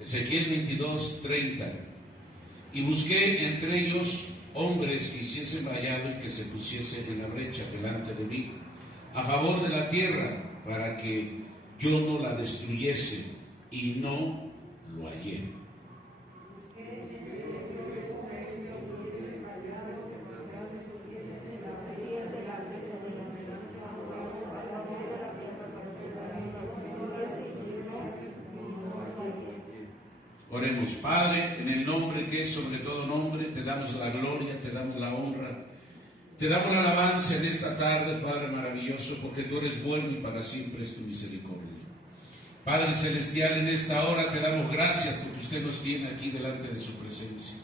Ezequiel 22:30. Y busqué entre ellos hombres que hiciesen vallado y que se pusiesen en la brecha delante de mí, a favor de la tierra, para que yo no la destruyese, y no lo hallé. Oremos. Padre, en el nombre que es sobre todo nombre, te damos la gloria, te damos la honra, te damos la alabanza en esta tarde, Padre maravilloso, porque tú eres bueno y para siempre es tu misericordia. Padre celestial, en esta hora te damos gracias porque usted nos tiene aquí delante de su presencia,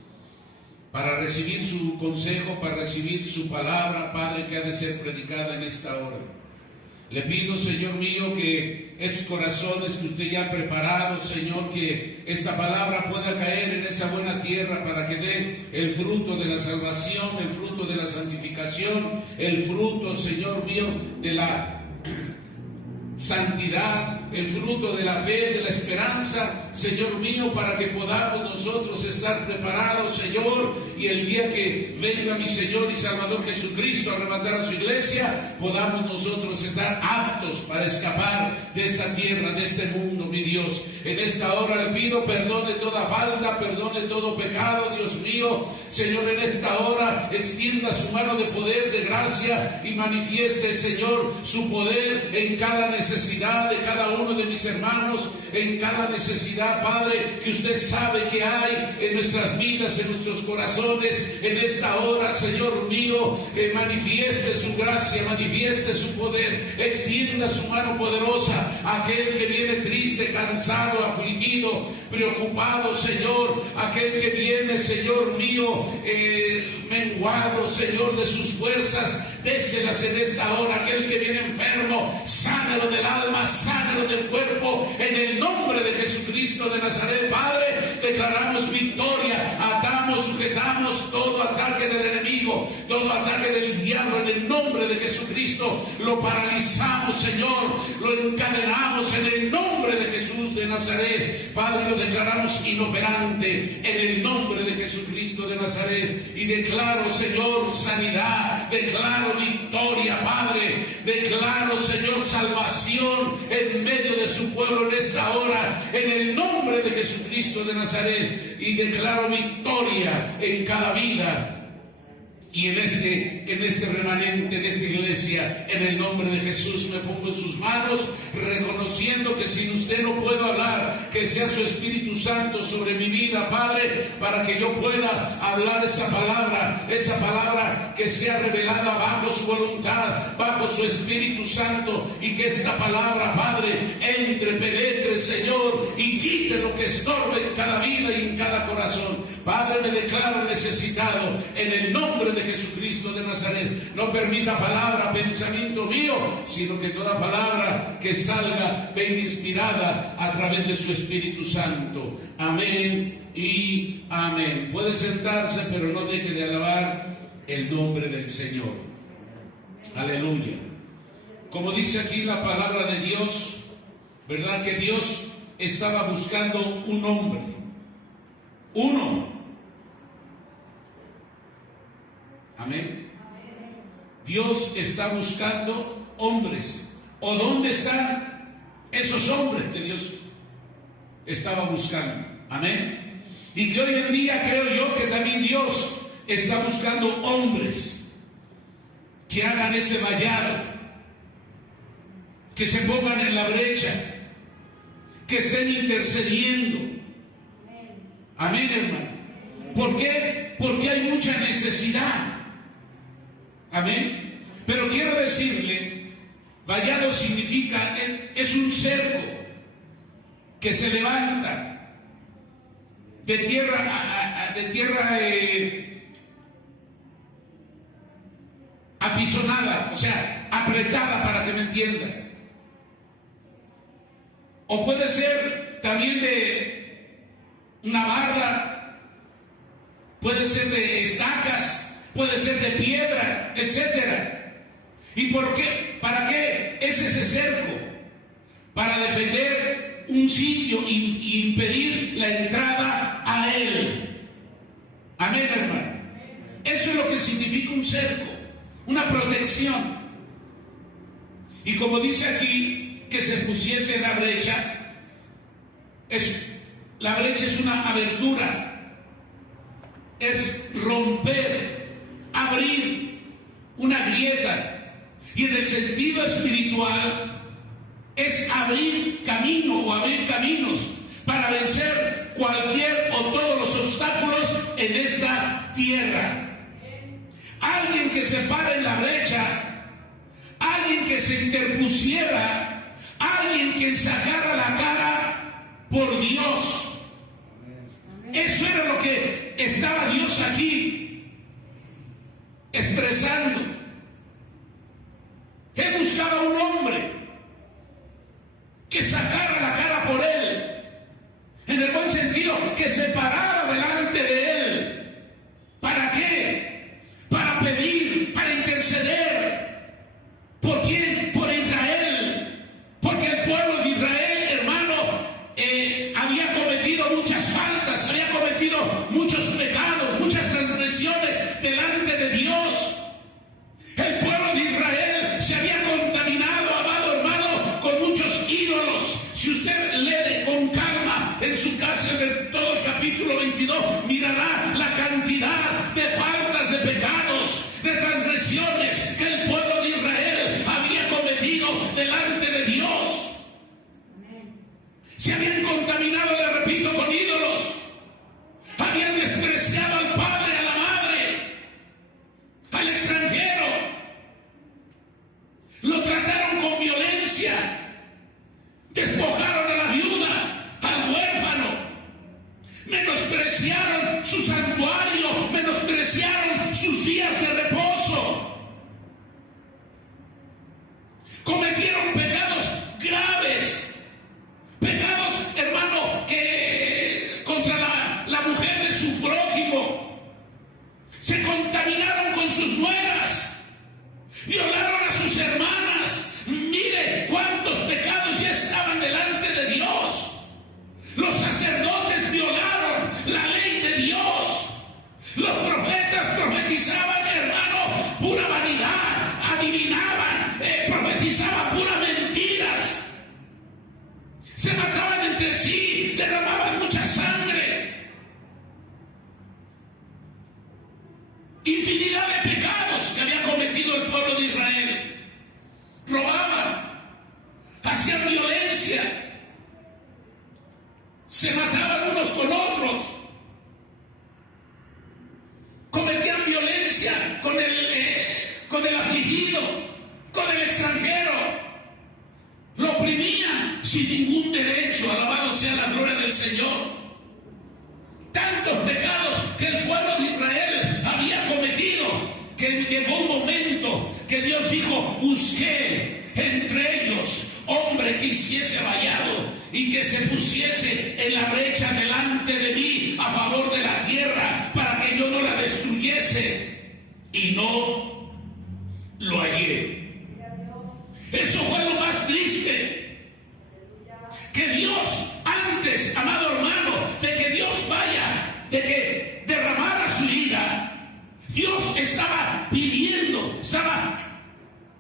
para recibir su consejo, para recibir su palabra, Padre, que ha de ser predicada en esta hora. Le pido, Señor mío, que esos corazones que usted ya ha preparado, Señor, que esta palabra pueda caer en esa buena tierra para que dé el fruto de la salvación, el fruto de la santificación, el fruto, Señor mío, de la santidad, el fruto de la fe, de la esperanza, Señor mío, para que podamos nosotros estar preparados, Señor, y el día que venga mi Señor y Salvador Jesucristo a arrebatar a su iglesia, podamos nosotros estar aptos para escapar de esta tierra, de este mundo, mi Dios. En esta hora le pido, perdone toda falta, perdone todo pecado, Dios mío. Señor, en esta hora extienda su mano de poder, de gracia, y manifieste, Señor, su poder en cada necesidad de cada uno de mis hermanos, en cada necesidad, Padre, que usted sabe que hay en nuestras vidas, en nuestros corazones. En esta hora, Señor mío, manifieste su gracia, manifieste su poder, extienda su mano poderosa a aquel que viene triste, cansado, afligido, preocupado, Señor, aquel que viene, Señor mío, menguado, Señor, de sus fuerzas, déselas en esta hora. Aquel que viene enfermo, sánalo del alma, sánalo del cuerpo, en el nombre de Jesucristo de Nazaret. Padre, declaramos victoria, atamos, sujetamos todo ataque del enemigo, todo ataque del diablo, en el nombre de Jesucristo. Lo paralizamos, Señor, lo encadenamos en el nombre de Jesús de Nazaret. Padre, lo declaramos inoperante en el nombre de Jesucristo de Nazaret, y declaro, Señor, sanidad, declaro victoria, Padre, declaro, Señor, salvación en medio de su pueblo en esta hora, en el nombre de Jesucristo de Nazaret, y declaro victoria en cada vida. Y en este remanente, en esta iglesia, en el nombre de Jesús me pongo en sus manos, reconociendo que sin usted no puedo hablar, que sea su Espíritu Santo sobre mi vida, Padre, para que yo pueda hablar esa palabra que sea revelada bajo su voluntad, bajo su Espíritu Santo, y que esta palabra, Padre, entre, penetre, Señor, y quite lo que estorbe en cada vida y en cada corazón. Padre, me declaro necesitado en el nombre de Jesucristo de Nazaret. No permita palabra, pensamiento mío, sino que toda palabra que salga venga inspirada a través de su Espíritu Santo. Amén y amén. Puede sentarse, pero no deje de alabar el nombre del Señor. Aleluya. Como dice aquí la palabra de Dios, ¿verdad? Que Dios estaba buscando un hombre. Uno. Amén. Dios está buscando hombres. ¿O dónde están esos hombres que Dios estaba buscando? Amén. Y que hoy en día creo yo que también Dios está buscando hombres que hagan ese vallado, que se pongan en la brecha, que estén intercediendo. Amén, hermano. ¿Por qué? Porque hay mucha necesidad. Amén. Pero quiero decirle, vallado significa, es un cerco que se levanta de tierra apisonada, o sea, apretada, para que me entienda. O puede ser también de una barda, puede ser de estacas, puede ser de piedra, etcétera. ¿Y por qué? ¿Para qué es ese cerco? Para defender un sitio y impedir la entrada a Él. Amén, hermano. Eso es lo que significa un cerco, una protección. Y como dice aquí, que se pusiese en la brecha, la brecha es una abertura, es romper, abrir una grieta. Y en el sentido espiritual es abrir camino o abrir caminos para vencer cualquier o todos los obstáculos en esta tierra. Alguien que se pare en la brecha, alguien que se interpusiera, alguien que sacara la cara por Dios. Eso era lo que estaba Dios aquí expresando. Él buscaba un hombre que sacara la cara por él, en el buen sentido, que se parara delante de él. ¿Para qué? Para pedir, para interceder. ¿Por quién? Por Israel. Porque el pueblo de Israel, hermano, había cometido muchas faltas, había cometido muchos pecados, muchas transgresiones delante de Dios. El pueblo de Israel se había contaminado, amado hermano, con muchos ídolos. Si usted lee con calma en su casa en todo el capítulo 22, mirará la cantidad de faltas, de pecados, de transgresiones que el pueblo de Israel había cometido delante de Dios. Se habían contaminado, le repito, con ídolos. Habían despreciado al padre, a la madre, al extranjero. Lo trataron con violencia. Despojaron a la viuda, al huérfano. Menospreciaron su santuario, menospreciaron sus días de reposo. Cometieron pecados graves. Pecados, hermano, que contra la mujer de su prójimo. Se contaminaron con sus nueras. Violaron a sus hermanas. Mire cuántos pecados ya estaban delante de Dios. Los sacerdotes violaron la ley de Dios. Los profetas profetizaban, hermano, pura vanidad. Adivinaban, profetizaban puras mentiras. Se mataban entre sí, derramaban mucha sangre. Infinidad de pecados que había cometido el pueblo de Israel. Robaban, hacían violencia, se mataban unos con otros, cometían violencia con el afligido, con el extranjero, lo oprimían sin ningún derecho. Alabado sea la gloria del Señor. Tantos pecados que el pueblo de Israel había cometido, que llegó un momento que Dios dijo: busqué entre ellos hombre que hiciese vallado y que se pusiese en la brecha delante de mí a favor de la tierra para que yo no la destruyese, y no lo hallé. Eso fue lo más triste, que Dios antes, amado hermano, de que Dios vaya, de que derramara su ira, Dios estaba pidiendo, estaba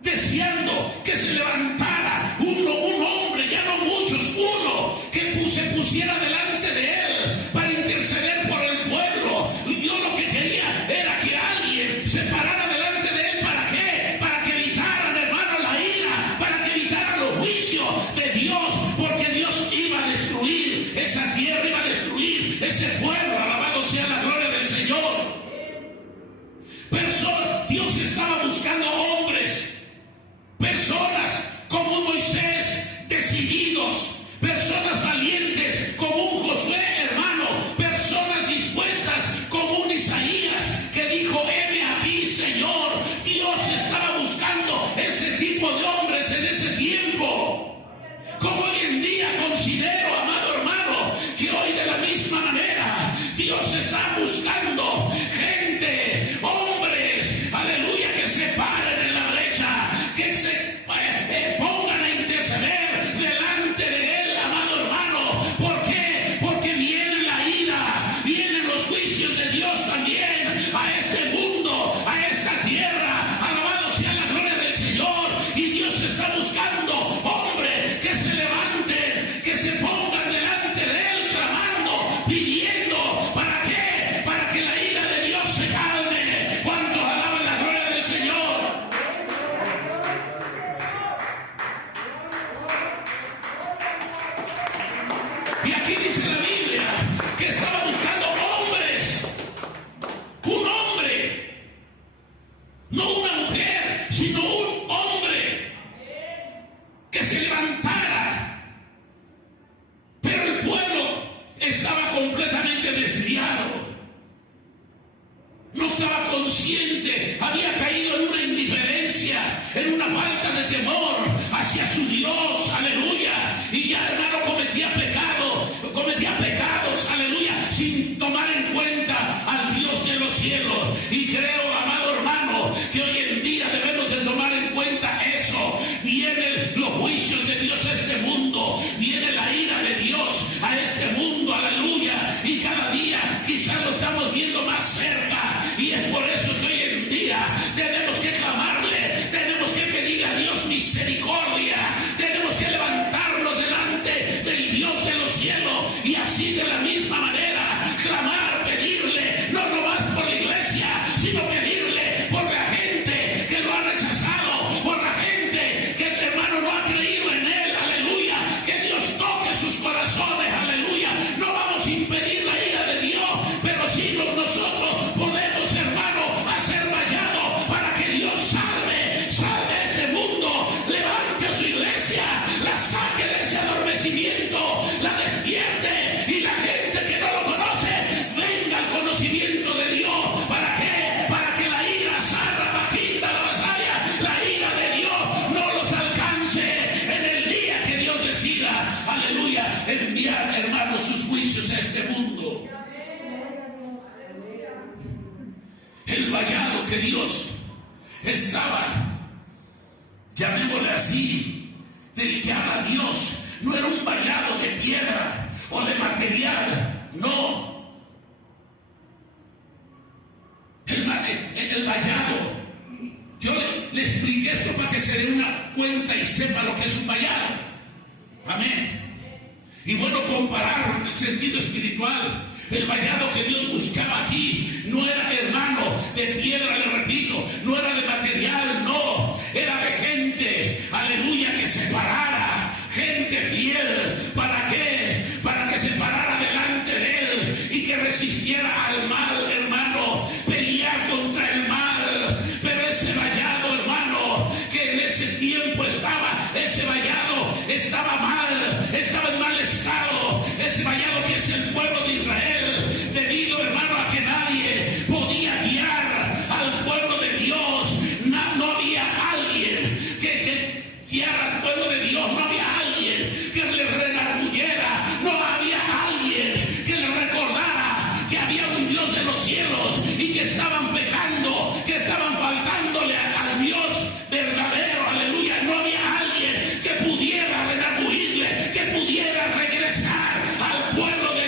deseando que se levantara un hombre, ya no muchos, uno que se pusiera delante de él para interceder por el pueblo. Dios lo que quería era que alguien se parara delante de él. ¿Para qué? Para que evitaran, hermano, la ira, para que evitaran los juicios de Dios, porque Dios iba a destruir esa tierra, iba a destruir ese pueblo. Alabado sea la gloria del Señor. Dios estaba buscando hombres, personas como un Moisés, decididos, personas valientes como un Josué, hermano, personas dispuestas como un Isaías que dijo: heme aquí, Señor. Dios estaba buscando ese tipo de hombres en ese tiempo. Como hoy en día considero, amado hermano, que hoy de la misma manera Dios está buscando gente, hombres, aleluya, que se paren en la brecha, que se pongan a interceder delante de él, amado hermano. ¿Por qué? Porque vienen estaba completamente desviado. No estaba consciente, había caído en una indiferencia, en una falta de temor hacia su Dios, aleluya. Y ya, hermano, cometía pecados, aleluya, sin tomar en cuenta al Dios de los cielos. Y creo, amado hermano, que hoy en día debemos de tomar en cuenta eso. Vienen los juicios de Dios a este mundo, viene la ira de Dios a este mundo, aleluya. Y cada día quizás lo estamos viendo más cerca. Y es por eso que hoy en día tenemos que clamarle, tenemos que pedirle a Dios misericordia, tenemos que levantarnos delante del Dios de los cielos y así de la misma manera clamar, pedirle, no nomás por la iglesia, sino pedirle por la gente que lo ha rechazado, por la gente que el hermano no ha creído en él, aleluya, que Dios toque sus corazones, aleluya. No vamos a impedir la ira de Dios, pero sí nosotros podemos, hermano, hacer vallado para que Dios salve este mundo, levante a su iglesia, la saque de ese adormecimiento, la despierte y la gente que no lo conoce venga al conocimiento de Dios. ¿Para qué? Para que la ira sarra, vaquita, la vasalla, la ira de Dios no los alcance en el día que Dios decida, aleluya, enviar, hermano, sus juicios a este mundo. El vallado que Dios estaba, llamémosle así, del que habla Dios, no era un vallado de piedra o de material, no. El vallado, yo le expliqué esto para que se dé una cuenta y sepa lo que es un vallado. Amén. Y bueno, comparar en el sentido espiritual, el vallado que Dios buscaba aquí no era, hermano, de piedra, le repito, no era de material, no, era de gente, aleluya, que se parara, gente fiel. ¿Para qué? Para que se parara delante de él y que resistiera al mal, hermano, pelear contra el mal. Pero ese vallado, hermano, que en ese tiempo ese vallado estaba mal, estaba en mal estado, ese vallado que es el pueblo de Israel, debido, hermano, a que nadie podía guiar al pueblo de Dios. No había alguien que guiara al pueblo de Dios, no había alguien que le redarguyera, no había alguien que le recordara que había un Dios de los cielos y que estaban pecando, que estaban faltándole al Dios verdadero, aleluya. No había alguien que pudiera redarguirle, que pudiera regresar al pueblo de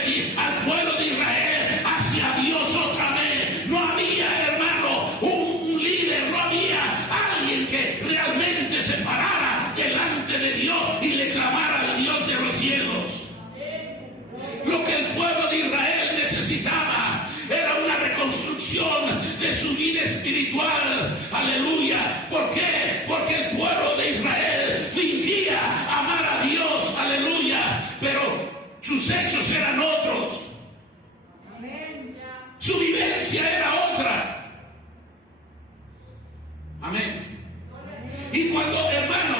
Israel hacia Dios otra vez. No había, hermano, un líder, no había alguien que realmente se parara delante de Dios y le clamara al Dios de los cielos. Lo que el pueblo de Israel necesitaba era una reconstrucción de su vida espiritual, aleluya. ¿Por qué? Porque el pueblo de Israel fingía amar a Dios, aleluya, pero sus hechos eran otros, su vivencia era otra. Amén. Y cuando, hermano,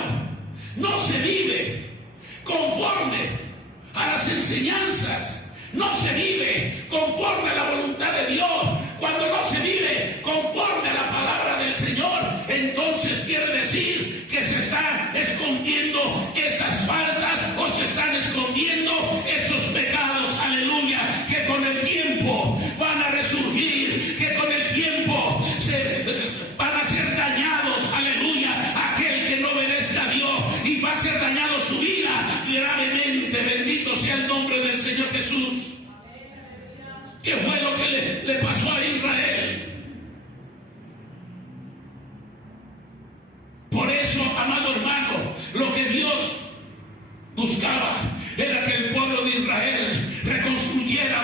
no se vive conforme a las enseñanzas, no se vive conforme a la voluntad de Dios, cuando no se vive conforme a la palabra del Señor, entonces quiere decir que se están escondiendo esas faltas o se están escondiendo esos pecados, aleluya, que con el tiempo van a resurgir, que con el tiempo van a ser dañados, aleluya, aquel que no obedezca a Dios, y va a ser dañado su vida gravemente. Bendito sea el nombre del Señor Jesús. ¿Qué fue lo que le pasó a Israel? Por eso, amado hermano, lo que Dios buscaba era que el pueblo de Israel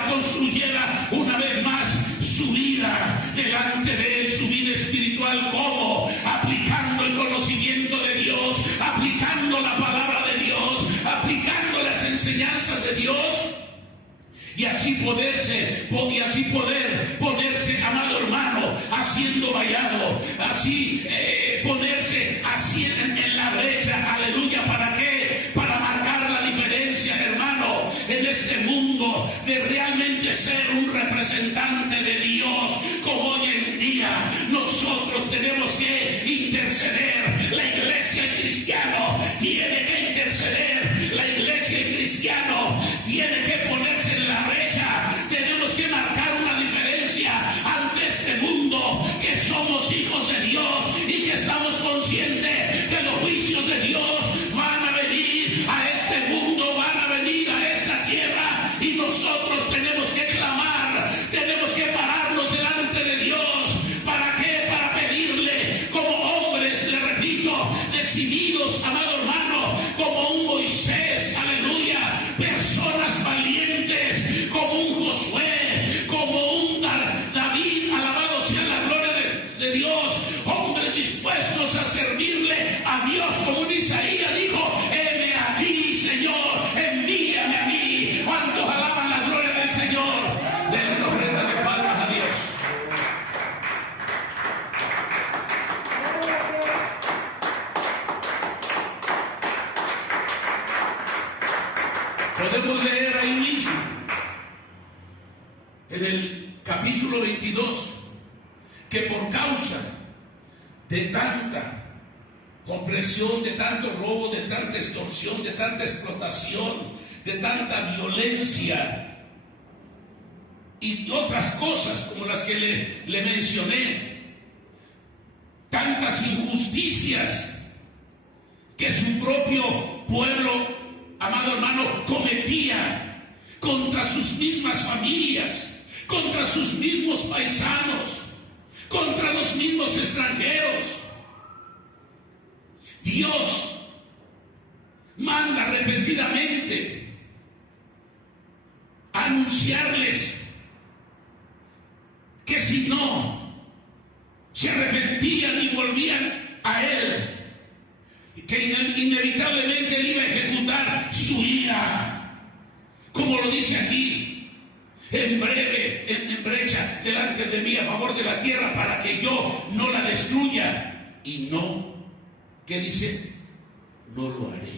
construyera una vez más su vida delante de él, su vida espiritual. ¿Cómo? Aplicando el conocimiento de Dios, aplicando la palabra de Dios, aplicando las enseñanzas de Dios, y así poder ponerse, amado hermano, haciendo vallado, así ponerse así en la brecha, aleluya. ¿Para qué? Para marcar la diferencia, hermano, en este mundo de realmente ser un representante de Dios, como hoy en día nosotros tenemos que interceder. La iglesia cristiana tiene que interceder, la iglesia cristiana tiene que ponerse en la brecha. Tenemos que marcar una diferencia ante este mundo, que somos hijos de Dios y que estamos conscientes que los juicios de Dios van a venir a este mundo, van a venir a esta tierra, y nosotros tenemos que clamar, tenemos que pararnos delante de Dios. ¿Para qué? Para pedirle como hombres, le repito, decididos, amado hermano, como un Moisés, aleluya, personas valientes, como un Josué, como un David, alabado sea la gloria de Dios, hombres dispuestos a servirle a Dios, como un Isaías dijo: heme aquí, Señor, envíame a mí. ¿Cuántos alaban la gloria del Señor? Denle una ofrenda de palmas a Dios. Podemos leer ahí mismo, en el capítulo 22, que por causa de tanta opresión, de tanto robo, de tanta extorsión, de tanta explotación, de tanta violencia y otras cosas como las que le mencioné, tantas injusticias que su propio pueblo, amado hermano, cometía contra sus mismas familias, contra sus mismos paisanos, contra los mismos extranjeros. Dios manda repetidamente a anunciarles que si no se arrepentían y volvían a Él, que inevitablemente Él iba a ejecutar su ira, como lo dice aquí: en breve, en brecha delante de mí a favor de la tierra, para que yo no la destruya. Y no, ¿qué dice? No lo haré.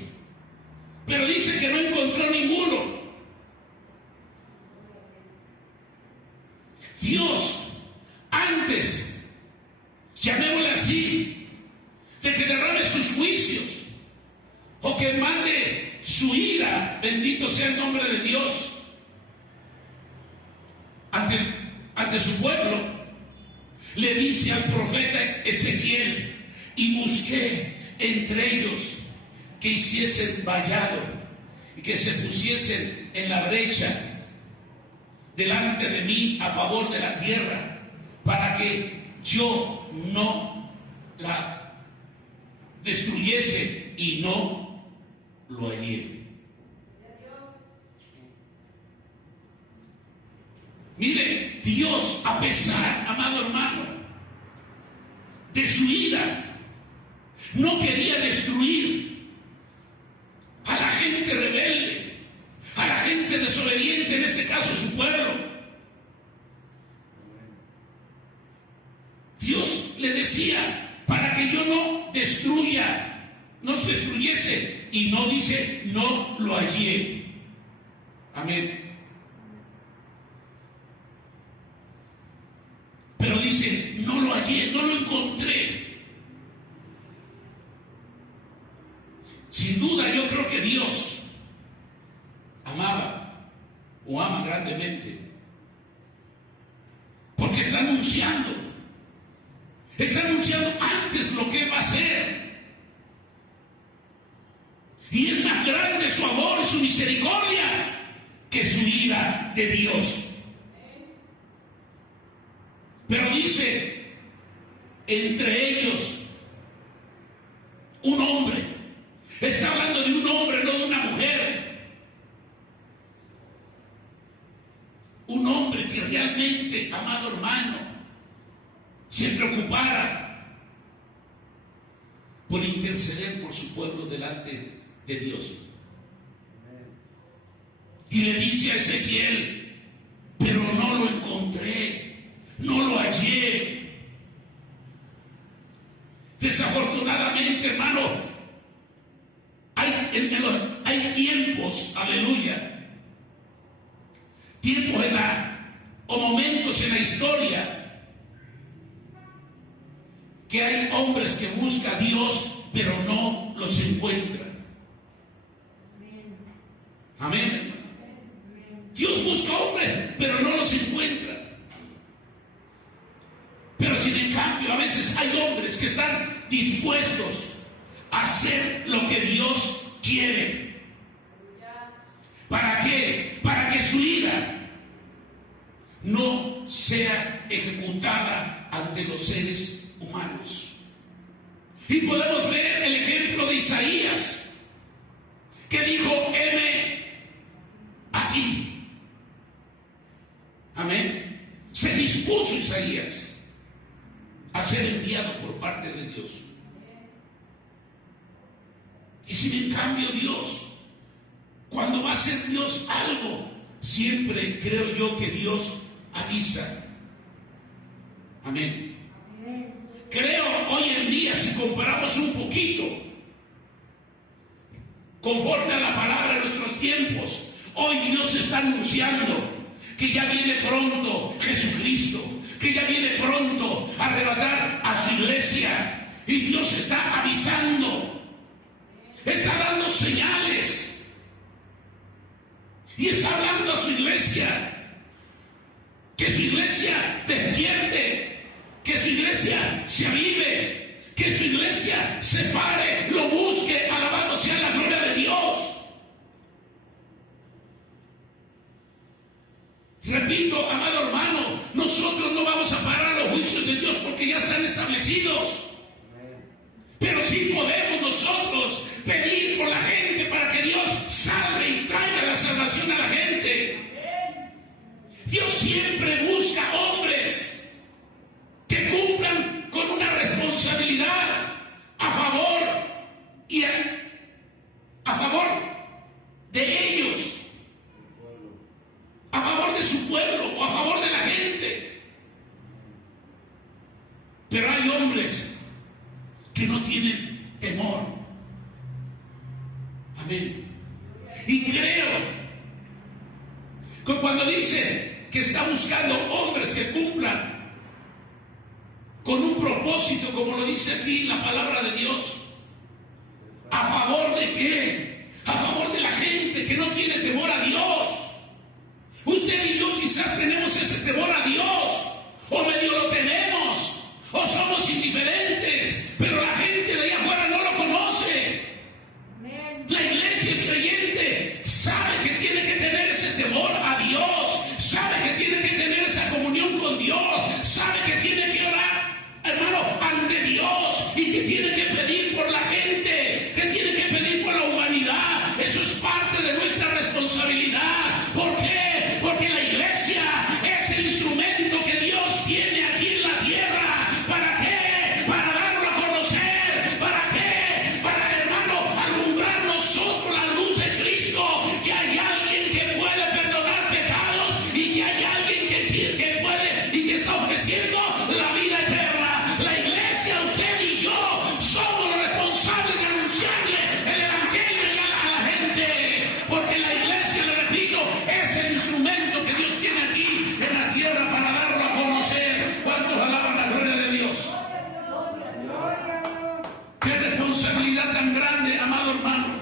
Pero dice que no encontró ninguno. Dios, antes, llamémosle así, de que derrame sus juicios o que mande su ira, bendito sea el nombre de Dios, ante su pueblo, le dice al profeta Ezequiel: y busqué entre ellos que hiciesen vallado y que se pusiesen en la brecha delante de mí a favor de la tierra, para que yo no la destruyese, y no lo hallé. Mire, Dios, a pesar, amado hermano, de su ira, no quería destruir a la gente rebelde, a la gente desobediente, en este caso su pueblo. Dios le decía: para que yo no destruya, no se destruyese, y no dice no lo hallé. Amén. Pero dice no lo hallé, no lo encontré. Sin duda yo creo que Dios amaba o ama grandemente, porque está anunciando antes lo que va a ser. Y es más grande su amor y su misericordia que su ira de Dios. Pero dice: entre ellos un hombre. Está hablando de un hombre, no de una mujer. Un hombre que realmente, amado hermano, se preocupara por interceder por su pueblo delante de Dios. Y le dice a Ezequiel: pero no lo encontré, no lo hallé. Desafortunadamente, hermano, hay tiempos, aleluya, tiempos o momentos en la historia que hay hombres que buscan a Dios pero no los encuentran. Amén, hermano. Dios busca hombres pero no los encuentra. Pero sin en cambio a veces hay hombres que están dispuestos a hacer lo que Dios quiere. ¿Para qué? Para que su ira no sea ejecutada ante los seres humanos. Y podemos ver el ejemplo de Isaías, que dijo: heme aquí. Amén. Se dispuso Isaías a ser enviado por parte de Dios. Y sin en cambio Dios, cuando va a hacer Dios algo, siempre creo yo que Dios avisa. Amén. Creo hoy en día, si comparamos un poquito, conforme a la palabra de nuestros tiempos, hoy Dios está anunciando que ya viene pronto Jesucristo, que ya viene pronto a arrebatar a su iglesia. Y Dios está avisando, está dando señales y está hablando a su iglesia, que su iglesia despierte, que su iglesia se avive, que su iglesia se pare, lo busque. Alabado sea la gloria de Dios. Repito, amado hermano, nosotros no vamos a parar los juicios de Dios porque ya están establecidos. Pero sí podemos nosotros pedir por la gente para que Dios salve y traiga la salvación a la gente. Dios siempre busca hombres que cumplan con una responsabilidad a favor y a favor de ellos, a favor de su pueblo o a favor de la gente. Pero hay hombres que no tienen temor. Amén. Y creo que cuando dice que está buscando hombres que cumplan con un propósito, como lo dice aquí la palabra de Dios, ¿a favor de qué? A favor de la gente que no tiene temor a Dios. Usted y yo quizás tenemos ese temor a Dios, o medio lo tenemos, o somos indiferentes, pero la gente de allá afuera no lo conoce. La iglesia, el creyente, sabe que tiene que tener ese temor a Dios, sabe que tiene que tener esa comunión con Dios, sabe que tiene que orar, hermano, ante Dios, y que tiene que pedir por la gente, que tiene que pedir por la humanidad. Eso es parte de nuestra responsabilidad. ¿Por qué? Porque la iglesia es el instrumento que Dios tiene aquí en la tierra. ¿Para qué? Para darlo a conocer. ¿Para qué? Para, hermano, alumbrar nosotros la luz de Cristo, que hay alguien que puede perdonar pecados y que hay alguien que puede y que está ofreciendo la vida eterna. La iglesia, usted y yo, somos los responsables de anunciarle el evangelio a la gente, porque la iglesia, le repito, es el instrumento que Dios tiene aquí en la tierra para darlo a conocer. ¿Cuántos alaban la gloria de Dios? Qué responsabilidad tan grande, amado hermano,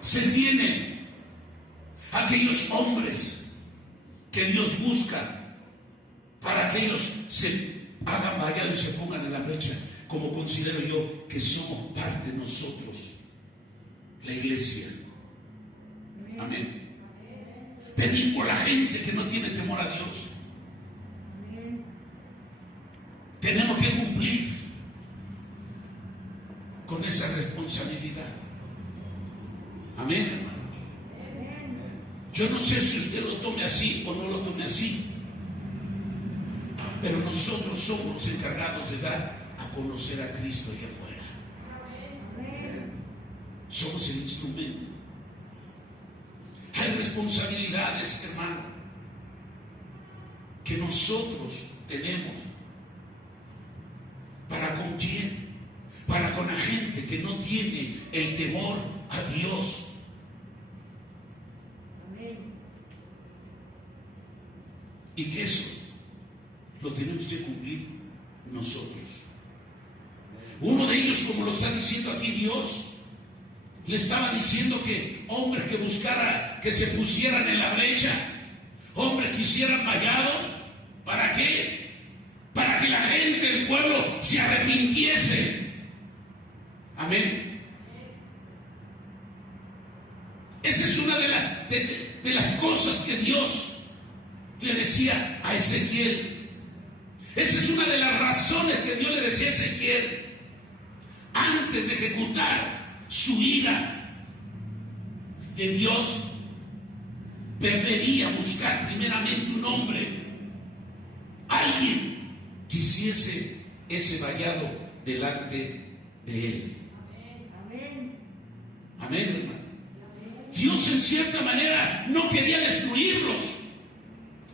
se tiene aquellos hombres que Dios busca para que ellos se hagan vayan y se pongan en la brecha, como considero yo que somos parte de nosotros, la iglesia. Amén. Pedir por la gente que no tiene temor a Dios. Tenemos que cumplir con esa responsabilidad. Amén, hermano. Yo no sé si usted lo tome así o no lo tome así, pero nosotros somos los encargados de dar a conocer a Cristo allá afuera. Somos el instrumento. Hay responsabilidades, hermano, que nosotros tenemos. ¿Para con quién? Para con la gente que no tiene el temor a Dios. y que eso lo tenemos que cumplir nosotros. Uno de ellos, como lo está diciendo aquí Dios, le estaba diciendo que hombres que buscara, que se pusieran en la brecha, hombres que hicieran vallados. ¿Para qué? Para que la gente, el pueblo, se arrepintiese. Amén. Esa es una de las cosas que Dios le decía a Ezequiel. Esa es una de las razones que Dios le decía a Ezequiel antes de ejecutar su ira. De Dios prefería buscar primeramente un hombre, alguien que hiciese ese vallado delante de él. Amén, hermano. Dios en cierta manera no quería destruirlos,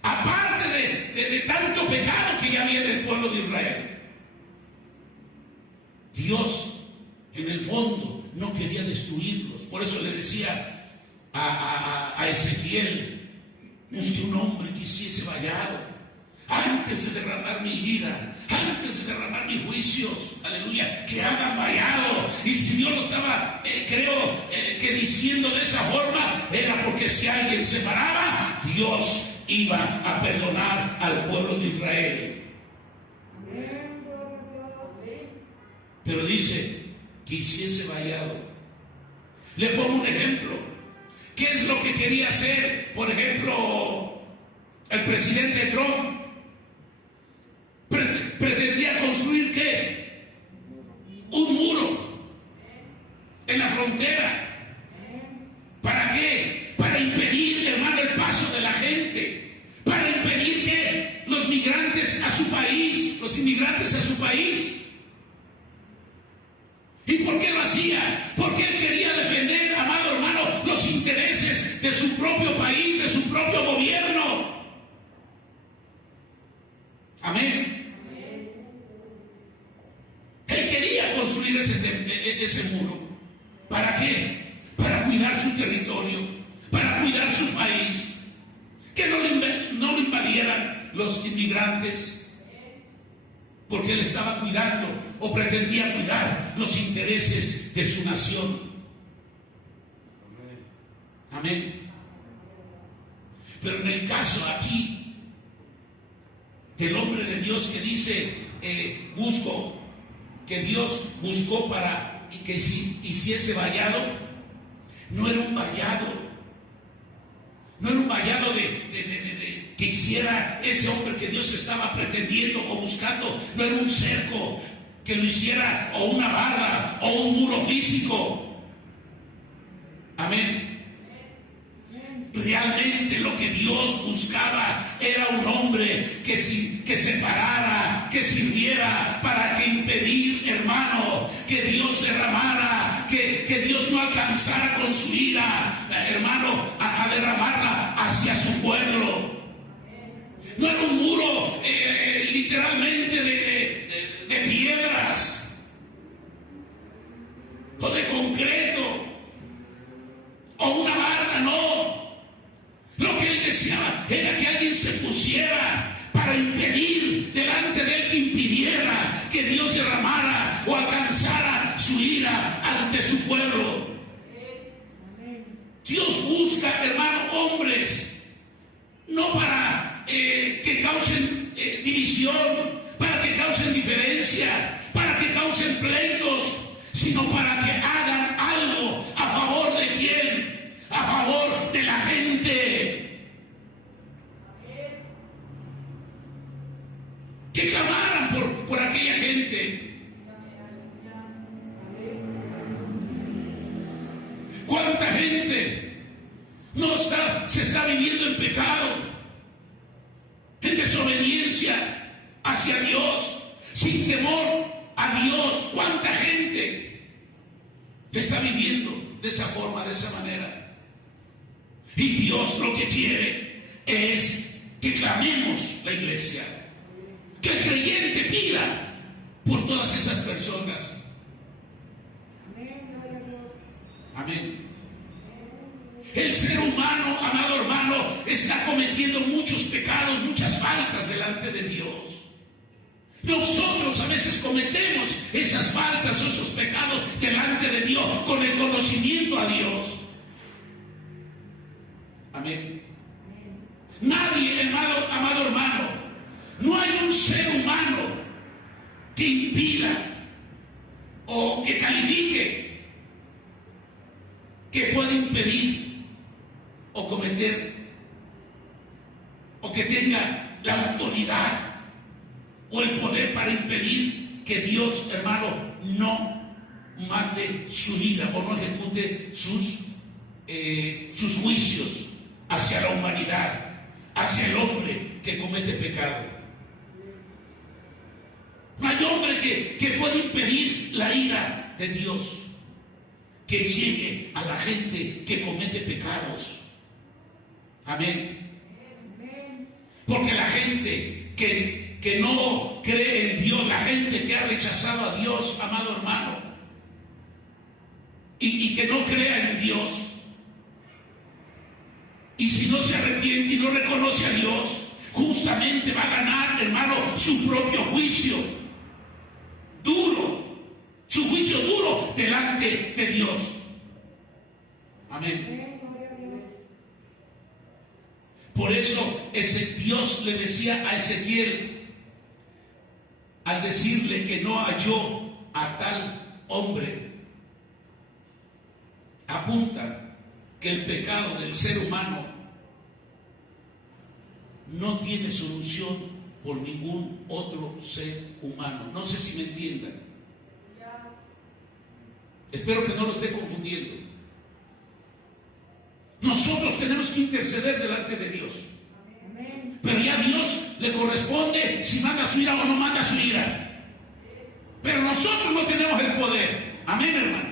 aparte de tanto pecado que ya había en el pueblo de Israel. Dios en el fondo no quería destruirlos. Por eso le decía a Ezequiel: busque un hombre que hiciese vallado antes de derramar mi ira, antes de derramar mis juicios, aleluya, que hagan vallado. Y si Dios lo estaba, creo que diciendo de esa forma, era porque si alguien se paraba, Dios iba a perdonar al pueblo de Israel. Pero dice que hiciese vallado. Le pongo un ejemplo. ¿Qué es lo que quería hacer, por ejemplo, el presidente Trump? Pretendía construir ¿qué? Un muro en la frontera. ¿Para qué? Para impedir, hermano, el paso de la gente, para impedir que los migrantes a su país, los inmigrantes a su país. ¿Y por qué lo hacía? Porque él quería defender, amado hermano, los intereses de su propio país, de su propio gobierno. Amén. Él quería construir ese muro. ¿Para qué? Para cuidar su territorio, para cuidar su país, que no lo invadieran los inmigrantes, porque él estaba cuidando o pretendía cuidar los intereses de su nación. Amén. Pero en el caso aquí del hombre de Dios que dice, que Dios buscó para que hiciese vallado, no era un vallado, no era un vallado que hiciera ese hombre que Dios estaba pretendiendo o buscando, no era un cerco que lo hiciera, o una barra, o un muro físico. Amén. Realmente lo que Dios buscaba era un hombre que se parara, que sirviera para que impedir, hermano, que Dios derramara, que Dios no alcanzara con su ira, hermano, a derramarla hacia su pueblo. No era un muro literalmente de piedras o de concreto o una barra, no. Lo que él deseaba era que alguien se pusiera para impedir delante de él, que impidiera que Dios derramara o alcanzara su ira ante su pueblo. Dios busca, hermano, hombres no para que causen división, para que causen diferencia, para que causen pleitos, sino para que hagan algo a favor de quién, a favor de la gente. Que clamaran por aquella gente. ¿Cuánta gente no se está viviendo en pecado, en desobediencia hacia Dios, sin temor a Dios? ¿Cuánta gente está viviendo de esa forma, de esa manera? Y Dios lo que quiere es que clamemos, la iglesia, que el creyente pida por todas esas personas. Amén. El ser humano, amado hermano, está cometiendo muchos pecados, muchas faltas delante de Dios. Nosotros a veces cometemos esas faltas, esos pecados delante de Dios con el conocimiento a Dios. Amén. Nadie, amado hermano, no hay un ser humano que impida o que califique, que pueda impedir o cometer, o que tenga la autoridad o el poder para impedir que Dios, hermano, no mande su ira o no ejecute sus juicios hacia la humanidad, hacia el hombre que comete pecado. No hay hombre que pueda impedir la ira de Dios que llegue a la gente que comete pecados. Amén. Porque la gente que no cree en Dios, la gente que ha rechazado a Dios, amado hermano, y que no crea en Dios, y si no se arrepiente y no reconoce a Dios, justamente va a ganar, hermano, su propio juicio duro, su juicio duro delante de Dios. Amén. Por eso ese Dios le decía a Ezequiel, al decirle que no halló a tal hombre, apunta que el pecado del ser humano no tiene solución por ningún otro ser humano. No sé si me entiendan. Espero que no lo esté confundiendo. Nosotros tenemos que interceder delante de Dios. Pero ya a Dios le corresponde si manda su ira o no manda su ira. Pero nosotros no tenemos el poder. Amén, hermano.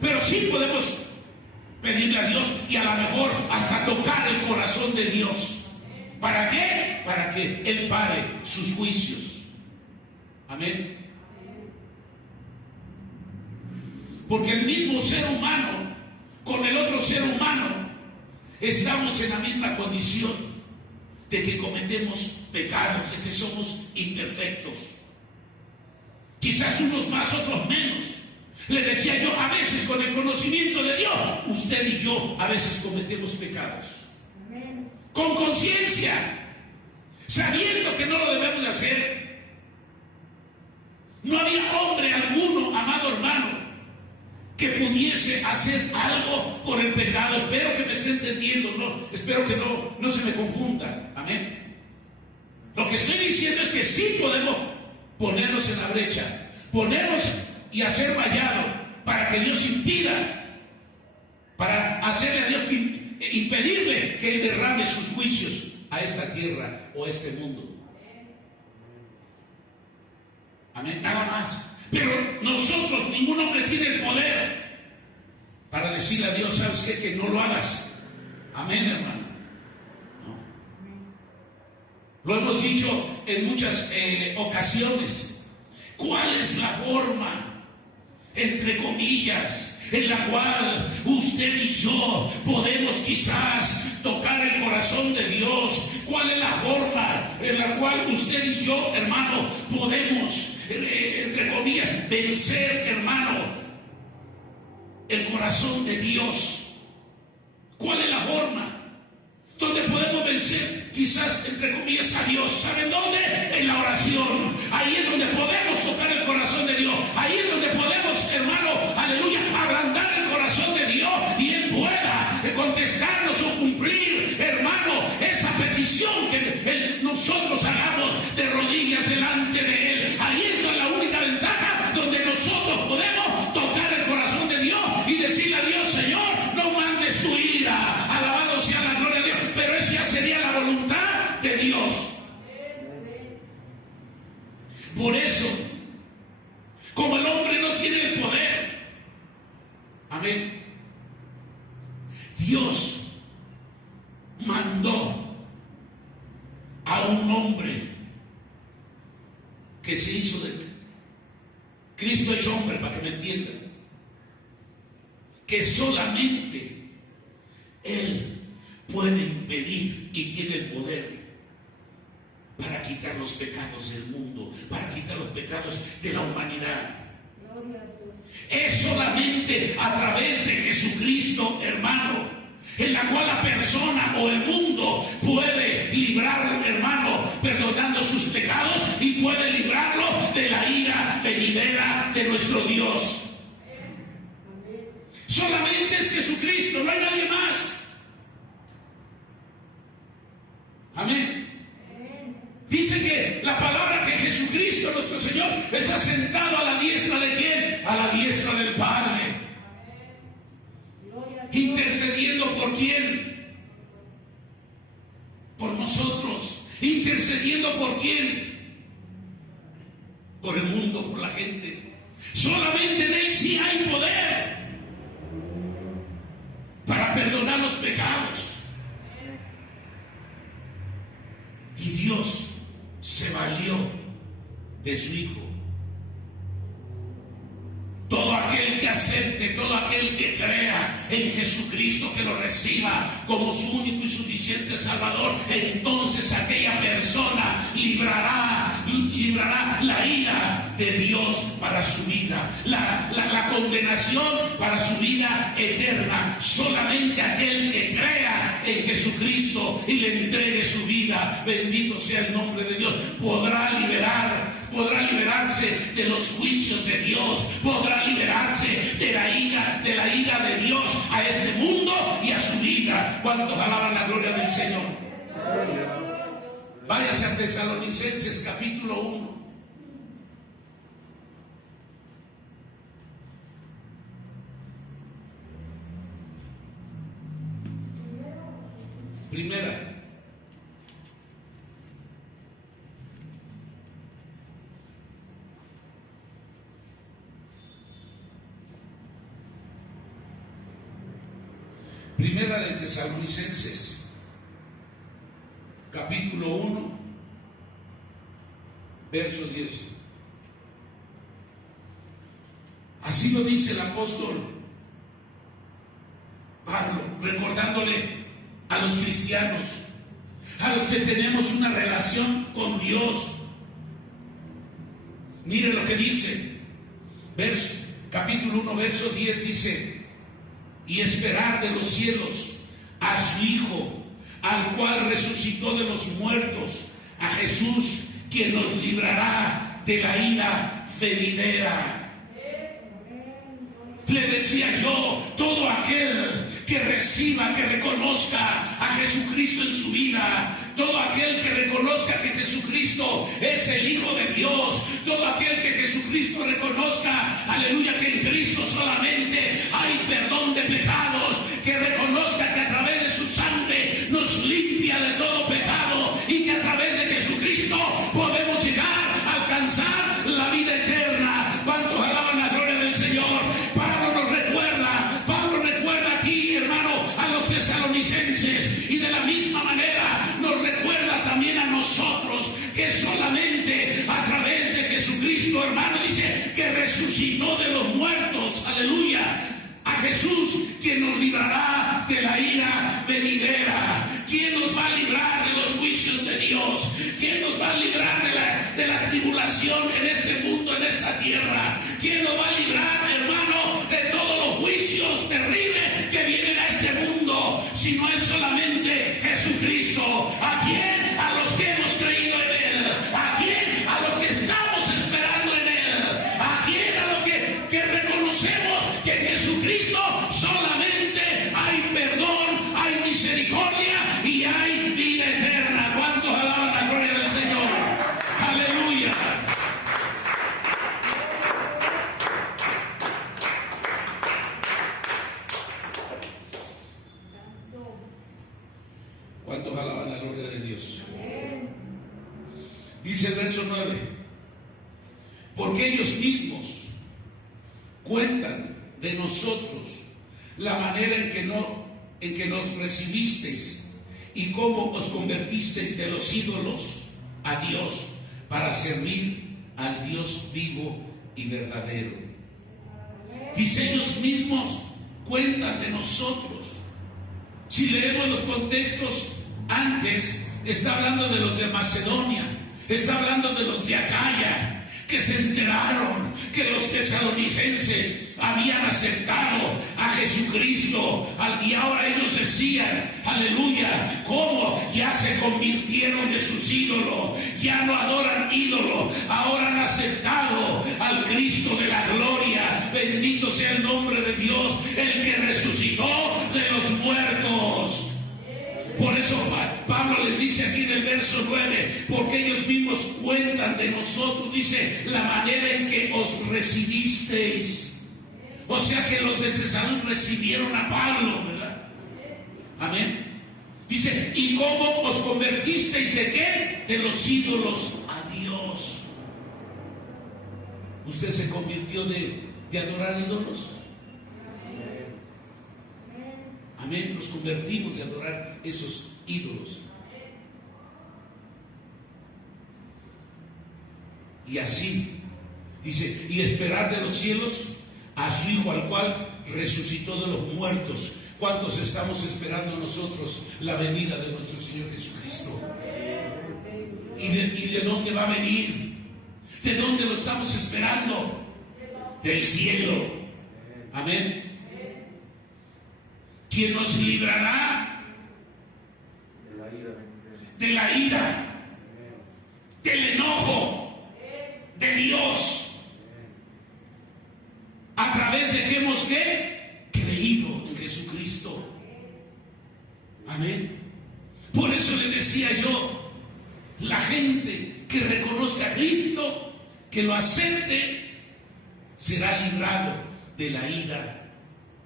Pero sí podemos pedirle a Dios y a lo mejor hasta tocar el corazón de Dios. ¿Para qué? Para que Él pare sus juicios. Amén. Porque el mismo ser humano con el otro ser humano estamos en la misma condición de que cometemos pecados, de que somos imperfectos. Quizás unos más, otros menos. Le decía yo, a veces con el conocimiento de Dios, usted y yo a veces cometemos pecados. Amén. Con conciencia, sabiendo que no lo debemos de hacer. No había hombre alguno, amado hermano, que pudiese hacer algo por el pecado. Espero que me esté entendiendo, espero que no se me confunda. Amén. Lo que estoy diciendo es que sí podemos ponernos en la brecha, ponernos y hacer vallado para que Dios impida, para hacerle a Dios impedirle que Él derrame sus juicios a esta tierra o a este mundo. Amén. Nada más. Pero nosotros, ningún hombre tiene el poder para decirle a Dios, ¿sabes qué? Que no lo hagas. Amén, hermano. No. Lo hemos dicho en muchas ocasiones. ¿Cuál es la forma, entre comillas, en la cual usted y yo podemos quizás tocar el corazón de Dios? ¿Cuál es la forma en la cual usted y yo, hermano, podemos, entre comillas, vencer, hermano, el corazón de Dios? ¿Cuál es la forma donde podemos vencer, quizás, entre comillas, a Dios? ¿Saben dónde? En la oración. Ahí es donde podemos tocar el corazón de Dios. Ahí es donde podemos, hermano, aleluya, ablandar el corazón de Dios y Él pueda contestarnos o cumplir, hermano, esa petición que nosotros hagamos de rodillas delante de Él. Ahí es la única ventaja donde nosotros podemos tocar el corazón de Dios y decirle a Dios, Señor, no mandes tu ira. Alabado sea la gloria de Dios. Pero esa ya sería la voluntad de Dios. Por eso, como el hombre no tiene el poder, amén, Dios mandó a un hombre que se hizo de Cristo hecho hombre, para que me entiendan, que solamente Él puede impedir y tiene el poder para quitar los pecados del mundo, para quitar los pecados de la humanidad. Es solamente a través de Jesucristo, hermano, en la cual la persona o el mundo puede librarlo, hermano, perdonando sus pecados, y puede librarlo de la ira venidera de nuestro Dios. Solamente es Jesucristo, no hay nadie más. Amén. Dice que la palabra que Jesucristo nuestro Señor está sentado a la diestra de ¿quién? A la diestra del Padre. Intercediendo por ¿quién? Por nosotros. Intercediendo por ¿quién? Por el mundo, por la gente. Solamente en Él sí hay poder para perdonar los pecados. Y Dios se valió de su Hijo. Todo aquel que acepte, todo aquel que crea en Jesucristo, que lo reciba como su único y suficiente Salvador, entonces aquella persona librará la ira de Dios para su vida, la condenación para su vida eterna. Solamente aquel que crea en Jesucristo y le entregue su vida, bendito sea el nombre de Dios, podrá liberarse de los juicios de Dios, podrá liberarse de la ira de Dios a este mundo y a su vida. ¿Cuántos alaban la gloria del Señor? Váyase a Tesalonicenses capítulo 1. Primera. Primera de Tesalonicenses, capítulo 1, verso 10. Así lo dice el apóstol Pablo, recordándole a los cristianos, a los que tenemos una relación con Dios. Mire lo que dice, capítulo 1, verso 10 dice: y esperar de los cielos a su Hijo, al cual resucitó de los muertos, a Jesús, quien nos librará de la ira venidera. Le decía yo, todo aquel que reciba, que reconozca a Jesucristo en su vida, todo aquel que reconozca que Jesucristo es el Hijo de Dios, todo aquel que Jesucristo reconozca, aleluya, que en Cristo solamente hay perdón de pecados, que reconozca que a través de su sangre nos limpia de todo pecado y que a través de Jesucristo podemos llegar a alcanzar la vida eterna. ¿Cuántos alaban la gloria del Señor? Pablo recuerda aquí, hermano, a los tesalonicenses, y de la misma manera nos recuerda también a nosotros que solamente a través de Jesucristo, hermano, dice que resucitó de los muertos, aleluya, a Jesús, quien nos librará de la ira venidera. ¿Quién nos va a librar de los juicios de Dios? ¿Quién nos va a librar de la tribulación en este mundo, en esta tierra? ¿Quién nos va a librar, hermano, de todos los juicios terribles que vienen a este mundo? Si no es solamente Jesucristo. ¿A quién? A los que hemos creído en Él. ¿A quién? A los que estamos esperando en Él. ¿A quién? A los que reconocemos que en Jesucristo solamente hay perdón, hay misericordia y hay vida eterna. ¿Cuántos alaban la gloria del Señor? Aleluya. ¿Cuántos alaban la gloria de Dios? Dice el verso 9: porque ellos mismos cuentan de nosotros la manera en que nos recibisteis y cómo os convertisteis de los ídolos a Dios para servir al Dios vivo y verdadero. Dice, ellos mismos cuentan de nosotros Si leemos los contextos antes, está hablando de los de Macedonia, está hablando de los de Acaya, que se enteraron que los tesalonicenses habían aceptado a Jesucristo, y ahora ellos decían, aleluya, cómo ya se convirtieron de sus ídolos, ya no adoran ídolos, ahora han aceptado al Cristo de la gloria. Bendito sea el nombre de Dios, el que resucitó de los muertos. Por eso Pablo les dice aquí en el verso 9, porque ellos mismos cuentan de nosotros, dice, la manera en que os recibisteis. O sea que los de Tesalónica recibieron a Pablo, ¿verdad? Amén. Dice, ¿y cómo os convertisteis de qué? De los ídolos a Dios. ¿Usted se convirtió de adorar ídolos? Amén, nos convertimos de adorar esos ídolos. Y así, dice, y esperar de los cielos a su Hijo, al cual resucitó de los muertos. ¿Cuántos estamos esperando nosotros la venida de nuestro Señor Jesucristo? ¿Y de dónde va a venir? ¿De dónde lo estamos esperando? Del cielo. Amén. ¿Quién nos librará de la ira, del enojo de Dios? ¿A través de qué hemos creído en Jesucristo? Amén. Por eso le decía yo, la gente que reconozca a Cristo, que lo acepte, será librado de la ira,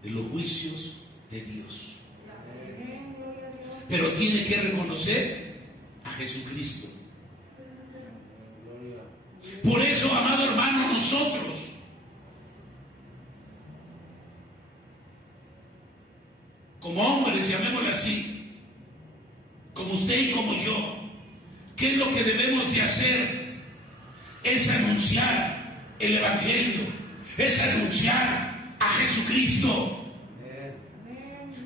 de los juicios de Dios. Pero tiene que reconocer a Jesucristo. Por eso, amado hermano, nosotros como hombres, llamémosle así, como usted y como yo, ¿qué es lo que debemos de hacer? Es anunciar el Evangelio, es anunciar a Jesucristo.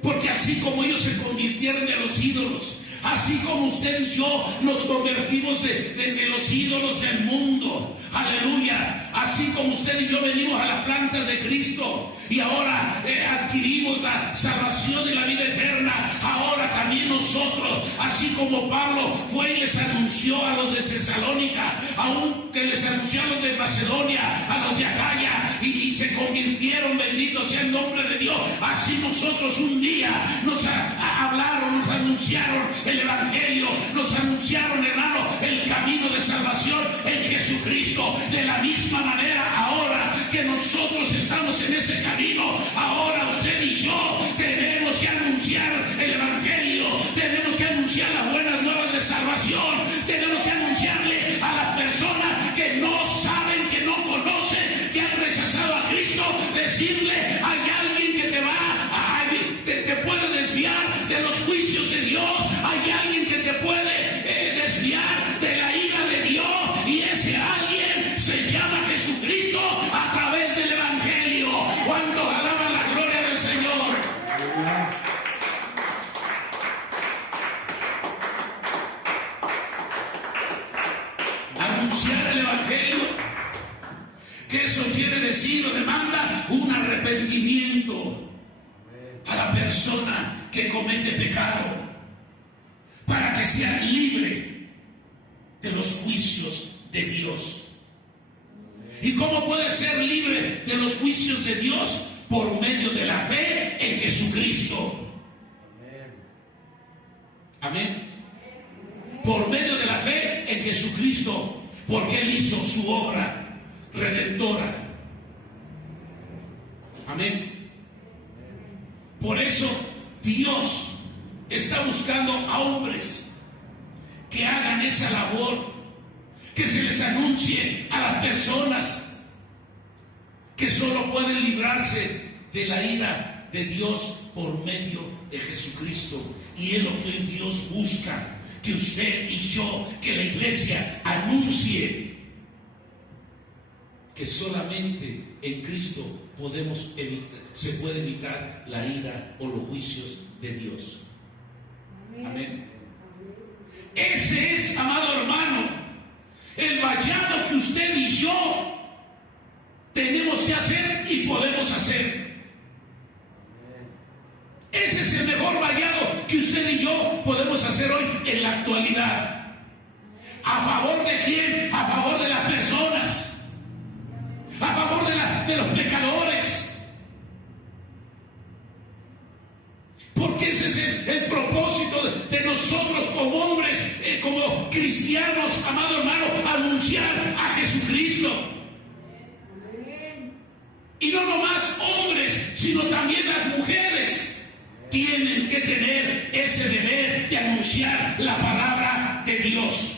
Porque así como ellos se convirtieron de los ídolos, así como usted y yo nos convertimos de los ídolos del mundo, aleluya, así como usted y yo venimos a las plantas de Cristo y ahora adquirimos la salvación y la vida eterna, ahora también nosotros, así como Pablo fue y les anunció a los de Tesalónica, aunque les anunció a los de Macedonia, a los de Acaya, y se convirtieron, bendito sea el nombre de Dios, así nosotros un día nos hablaron, nos anunciaron el Evangelio, nos anunciaron, hermano, el camino de salvación en Jesucristo. De la misma manera, ahora que nosotros estamos en ese camino, ahora usted y yo tenemos que anunciar el Evangelio, tenemos que anunciar las buenas nuevas de salvación, tenemos que anunciarle a las personas que no saben, que no conocen, que han rechazado a Cristo, decirle, hay alguien que te puede desviar de los juicios de Dios, hay alguien que te puede desviar de la ira de Dios, y ese alguien se llama Jesucristo a través del Evangelio. ¿Cuántos alaban la gloria del Señor? Anunciar el Evangelio, que eso quiere decir o demanda un arrepentimiento a la persona que comete pecado, para que sea libre de los juicios de Dios. ¿Y cómo puede ser libre de los juicios de Dios? Por medio de la fe en Jesucristo. Amén. Por medio de la fe en Jesucristo, porque Él hizo su obra redentora. Amén. Por eso Dios está buscando a hombres que hagan esa labor, que se les anuncie a las personas que solo pueden librarse de la ira de Dios por medio de Jesucristo. Y es lo que Dios busca, que usted y yo, que la iglesia anuncie que solamente en Cristo se puede evitar la ira o los juicios de Dios. Amén. Ese es, amado hermano, el vallado que usted y yo tenemos que hacer y podemos hacer. Ese es el mejor vallado que usted y yo podemos hacer hoy en la actualidad. ¿A favor de quién? A favor de las personas, a favor de los pecadores. Porque ese es el propósito de nosotros como hombres, como cristianos, amado hermano, anunciar a Jesucristo. Y no nomás hombres, sino también las mujeres tienen que tener ese deber de anunciar la palabra de Dios.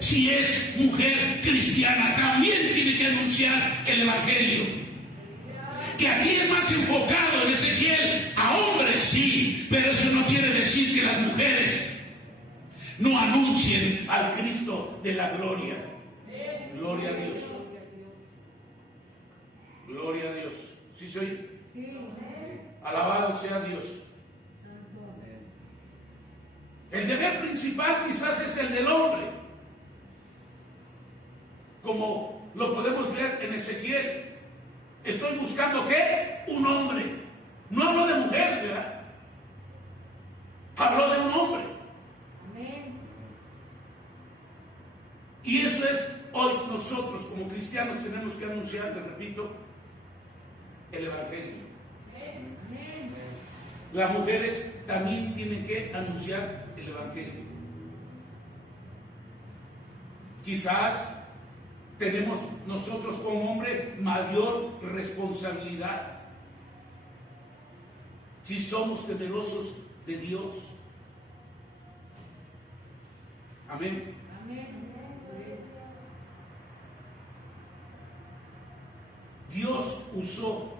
Si es mujer cristiana, también tiene que anunciar el Evangelio. Que aquí es más enfocado en Ezequiel a hombres, sí, pero eso no quiere decir que las mujeres no anuncien al Cristo de la gloria. Gloria a Dios. Gloria a Dios. ¿Sí soy? Alabado sea Dios. El deber principal quizás es el del hombre, como lo podemos ver en Ezequiel. Estoy buscando ¿qué? Un hombre. No hablo de mujer, ¿verdad? Habló de un hombre. Amén. Y eso es hoy nosotros como cristianos tenemos que anunciar, te repito, el Evangelio. Amén. Las mujeres también tienen que anunciar el Evangelio. Quizás tenemos nosotros como hombre mayor responsabilidad si somos temerosos de Dios. Amén. Dios usó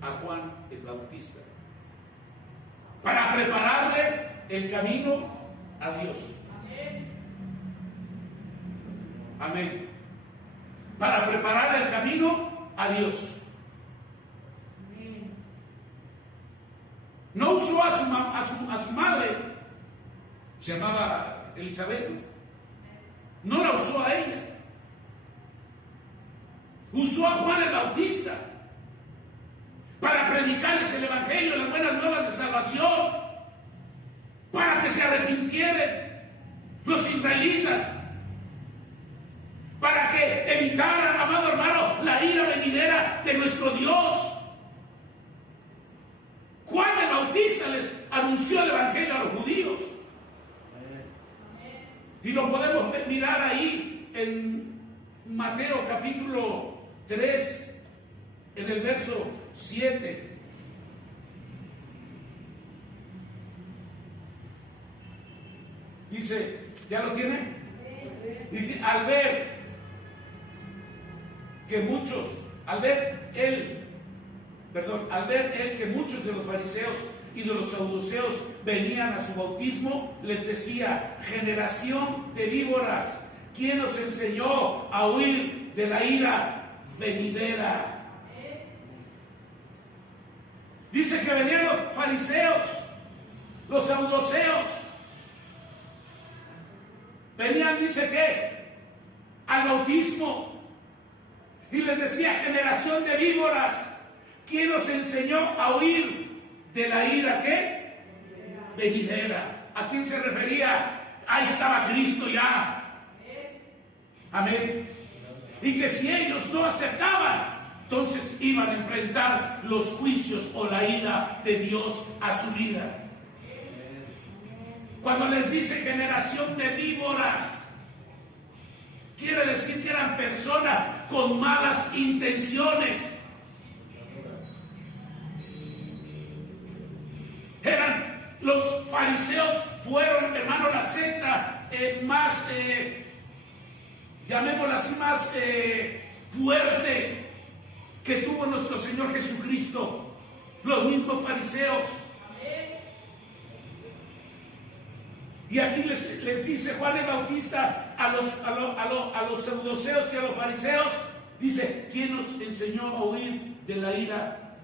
a Juan el Bautista para prepararle el camino a Dios. Amén. Para preparar el camino a Dios. No usó a su madre, se llamaba Elizabeth. No la usó a ella. Usó a Juan el Bautista para predicarles el Evangelio, las buenas nuevas de salvación, para que se arrepintieran los israelitas, para que evitaran, amado hermano, la ira venidera de nuestro Dios. Juan el Bautista les anunció el Evangelio a los judíos. Y lo podemos mirar ahí en Mateo capítulo 3, en el verso 7. Dice, ¿ya lo tiene? Dice, al ver él que muchos de los fariseos y de los saduceos venían a su bautismo, les decía: generación de víboras, ¿quién os enseñó a huir de la ira venidera? Dice que venían los fariseos, los saduceos, venían, dice que, al bautismo, y les decía: generación de víboras, ¿quién os enseñó a huir de la ira ¿qué? Venidera. ¿A quién se refería? Ahí estaba Cristo ya. Amén. Y que si ellos no aceptaban, entonces iban a enfrentar los juicios o la ira de Dios a su vida. Cuando les dice generación de víboras, quiere decir que eran personas con malas intenciones. Los fariseos fueron, hermano, la secta más, llamémosla así, más fuerte que tuvo nuestro Señor Jesucristo. Los mismos fariseos. Y aquí les dice Juan el Bautista a los saduceos y a los fariseos, dice: ¿quién nos enseñó a huir de la ira?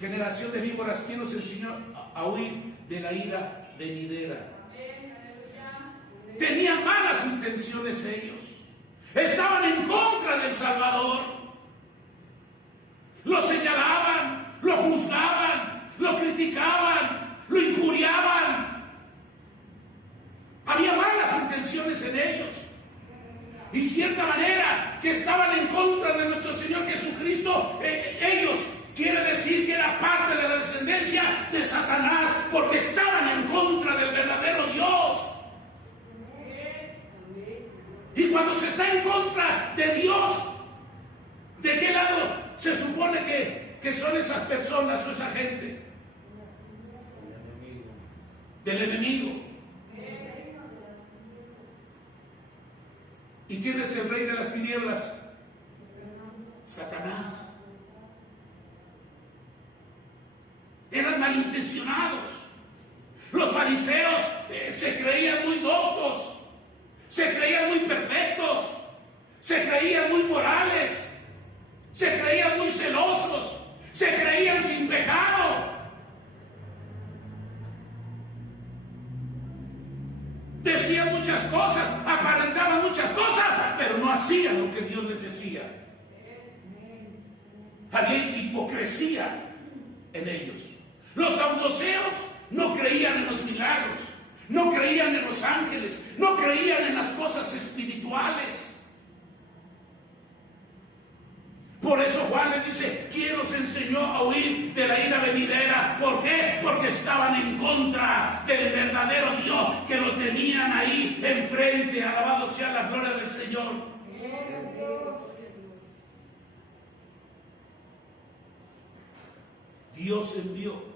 Generación de víboras, ¿quién nos enseñó a huir de la ira venidera. Tenían malas intenciones ellos. Estaban en contra del Salvador. Lo señalaban, lo juzgaban, lo criticaban, lo injuriaban. Había malas intenciones en ellos. Y cierta manera que estaban en contra de nuestro Señor Jesucristo, ellos, quiere decir que era parte de la descendencia de Satanás, porque estaban en contra del verdadero Dios. Y cuando se está en contra de Dios, ¿de qué lado se supone que son esas personas o esa gente? Del enemigo. ¿Y quién es el rey de las tinieblas? Satanás. Eran malintencionados. Los fariseos se creían muy doctos. Se creían muy perfectos, se creían muy morales, se creían muy celosos, se creían sin pecado. Decían muchas cosas, aparentaban muchas cosas, pero no hacían lo que Dios les decía. Había hipocresía en ellos. Los saduceos no creían en los milagros. No creían en los ángeles, no creían en las cosas espirituales. Por eso Juan les dice, ¿quién los enseñó a huir de la ira venidera? ¿Por qué? Porque estaban en contra del verdadero Dios, que lo tenían ahí enfrente. Alabado sea la gloria del Señor. Dios envió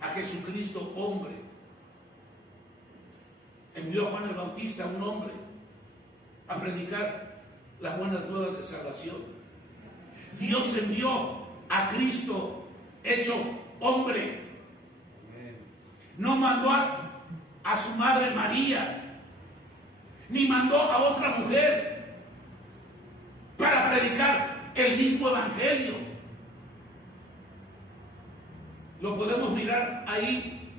a Jesucristo, hombre. Envió a Juan el Bautista, un hombre, a predicar las buenas nuevas de salvación. Dios envió a Cristo hecho hombre. No mandó a su madre María, ni mandó a otra mujer para predicar el mismo evangelio. Lo podemos mirar ahí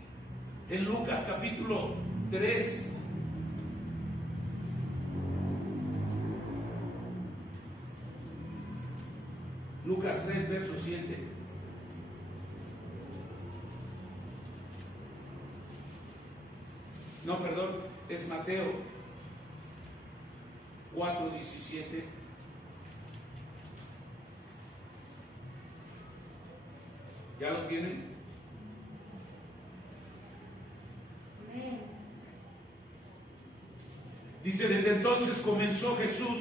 en Lucas capítulo 3. Lucas 3, verso 7. No, perdón, es Mateo 4, 17. ¿Ya lo tienen? Dice, desde entonces comenzó Jesús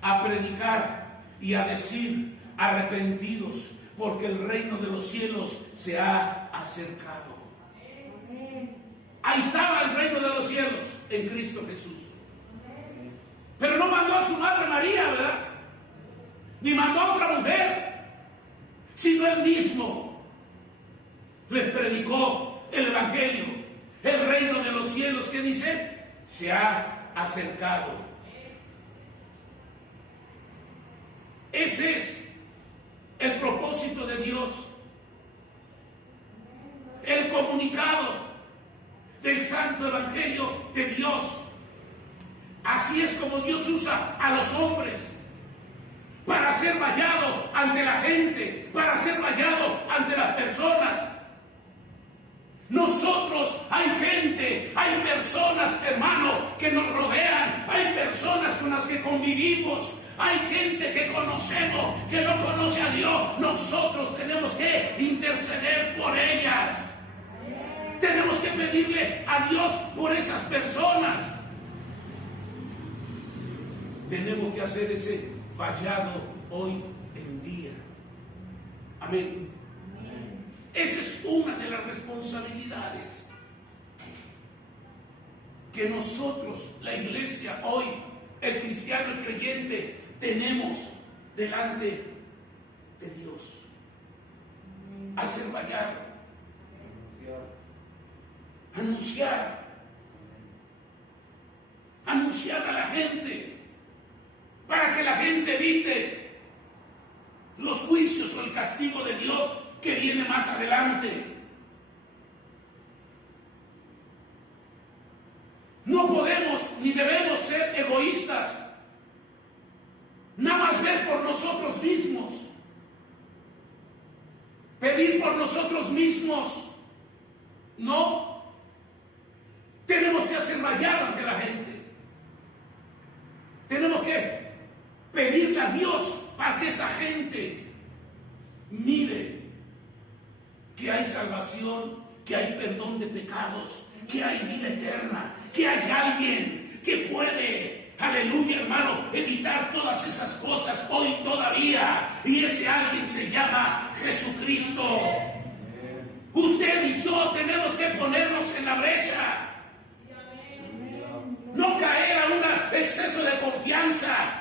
a predicar y a decir, arrepentidos, porque el reino de los cielos se ha acercado. Ahí estaba el reino de los cielos en Cristo Jesús. Pero no mandó a su madre María, ¿verdad? Ni mandó a otra mujer, sino él mismo les predicó el evangelio. El reino de los cielos, ¿qué dice? Se ha acercado. Ese es el propósito de Dios, el comunicado del santo evangelio de Dios. Así es como Dios usa a los hombres para ser vallado ante la gente, para ser vallado ante las personas. Nosotros, hay gente, hay personas, hermano, que nos rodean, hay personas con las que convivimos, hay gente que conocemos, que no conoce a Dios. Nosotros tenemos que interceder por ellas. Tenemos que pedirle a Dios por esas personas. Tenemos que hacer ese vallado hoy en día. Amén. Esa es una de las responsabilidades que nosotros, la iglesia hoy, el cristiano, el creyente, tenemos delante de Dios. Hacer vallado, anunciar a la gente, para que la gente evite los juicios o el castigo de Dios que viene más adelante. No podemos ni debemos ser egoístas, nada más ver por nosotros mismos, pedir por nosotros mismos. No, tenemos que hacer vallar ante la gente. Tenemos que pedirle a Dios para que esa gente mire que hay salvación, que hay perdón de pecados, que hay vida eterna, que hay alguien que puede, aleluya hermano, evitar todas esas cosas hoy todavía. Y ese alguien se llama Jesucristo. Usted y yo tenemos que ponernos en la brecha. No caer a un exceso de confianza.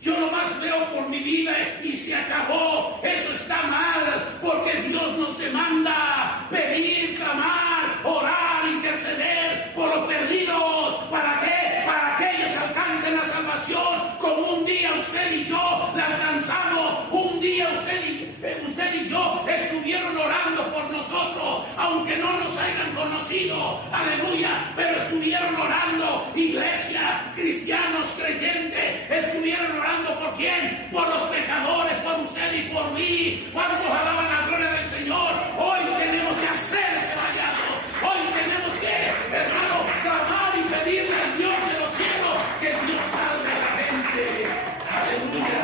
Yo nomás veo por mi vida y se acabó. Eso está mal, porque Dios nos demanda pedir, clamar, orar, interceder por los perdidos. ¿Para qué? Para que ellos alcancen la salvación, como un día usted y yo la alcanzamos. Un día usted y yo estuvieron orando por nosotros, aunque no nos hayan conocido, aleluya, pero estuvieron orando. Iglesia, cristianos, creyentes, estuvieron orando ¿por quién? Por los pecadores, por usted y por mí. ¿Cuántos alaban la gloria del Señor? Hoy tenemos que hacer ese vallado. Hoy tenemos que, hermano, clamar y pedirle al Dios de los cielos que Dios salve a la gente. Aleluya.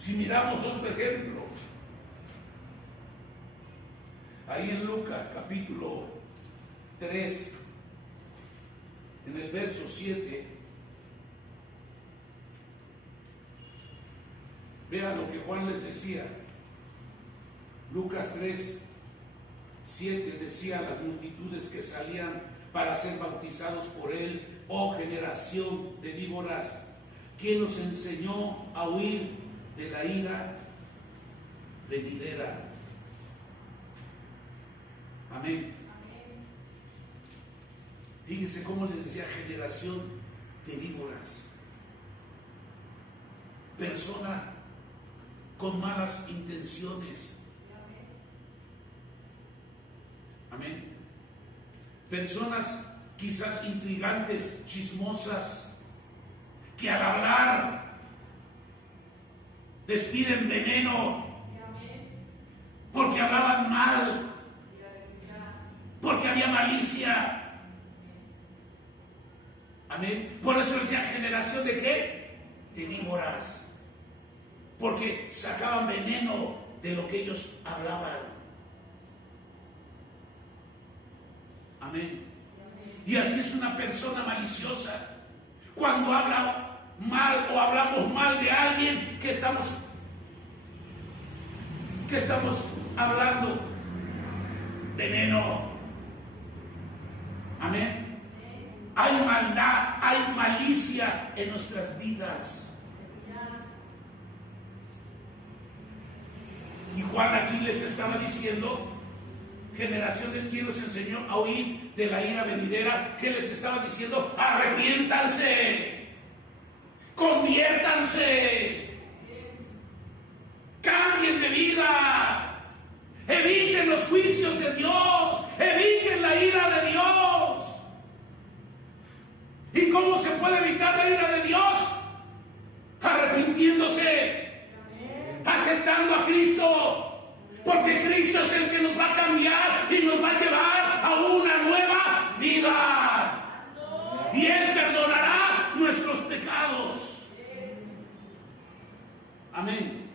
Si miramos otro ejemplo, ahí en Lucas capítulo 3, en el verso 7, vean lo que Juan les decía. Lucas 3, 7 decía a las multitudes que salían para ser bautizados por él: oh generación de víboras, ¿quién nos enseñó a huir de la ira venidera? Amén. Fíjense cómo les decía: generación de víboras, persona con malas intenciones. Amén. Personas quizás intrigantes, chismosas, que al hablar despiden veneno, porque hablaban mal, porque había malicia. Amén. Por eso decía generación de ¿qué? De víboras, porque sacaban veneno de lo que ellos hablaban. Amén. Y así es una persona maliciosa. Cuando habla mal o hablamos mal de alguien, que estamos hablando veneno. Amén. Hay maldad, hay malicia en nuestras vidas. Y Juan aquí les estaba diciendo: generación de quien los enseñó a huir de la ira venidera. ¿Qué les estaba diciendo? Arrepiéntanse, conviértanse, cambien de vida, eviten los juicios de Dios, eviten la ira de Dios. ¿Y cómo se puede evitar la ira de Dios? Arrepintiéndose, aceptando a Cristo. Porque Cristo es el que nos va a cambiar y nos va a llevar a una nueva vida. Y Él perdonará nuestros pecados. Amén.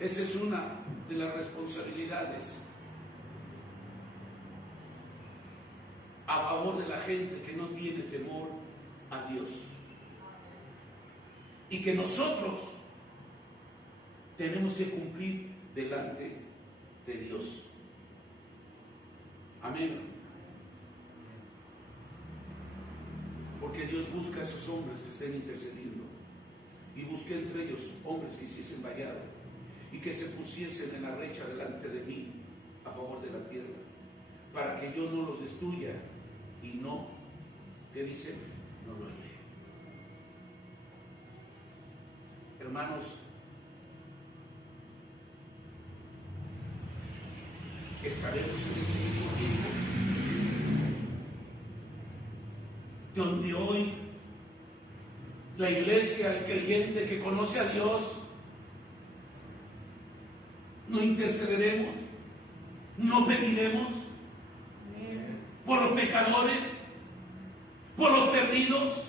Esa es una de las responsabilidades a favor de la gente que no tiene temor a Dios. Y que nosotros tenemos que cumplir delante de Dios. Amén. Porque Dios busca a esos hombres que estén intercediendo. Y busqué entre ellos hombres que hiciesen vallado y que se pusiesen en la brecha delante de mí a favor de la tierra, para que yo no los destruya y no, ¿qué dice? No lo hallé. Hermanos, estaremos en ese mismo tiempo donde hoy la iglesia, el creyente que conoce a Dios, no intercederemos, no pediremos por los pecadores, por los perdidos.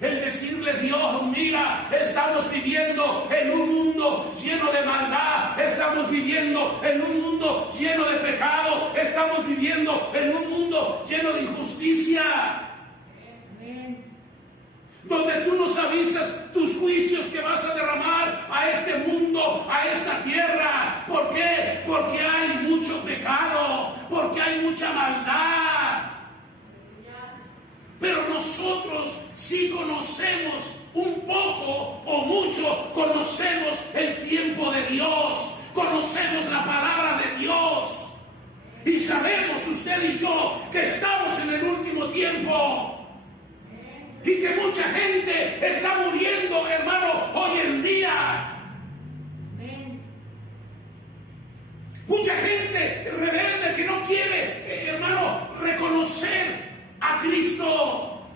El decirle: Dios, mira, estamos viviendo en un mundo lleno de maldad, estamos viviendo en un mundo lleno de pecado, estamos viviendo en un mundo lleno de injusticia, donde tú nos avisas tus juicios que vas a derramar a este mundo, a esta tierra. ¿Por qué? Porque hay mucho pecado, porque hay mucha maldad. Pero nosotros sí conocemos un poco o mucho, conocemos el tiempo de Dios, conocemos la palabra de Dios y sabemos, usted y yo, que estamos en el último tiempo y que mucha gente está muriendo, hermano, hoy en día. Mucha gente rebelde que no quiere, hermano, reconocer a Cristo.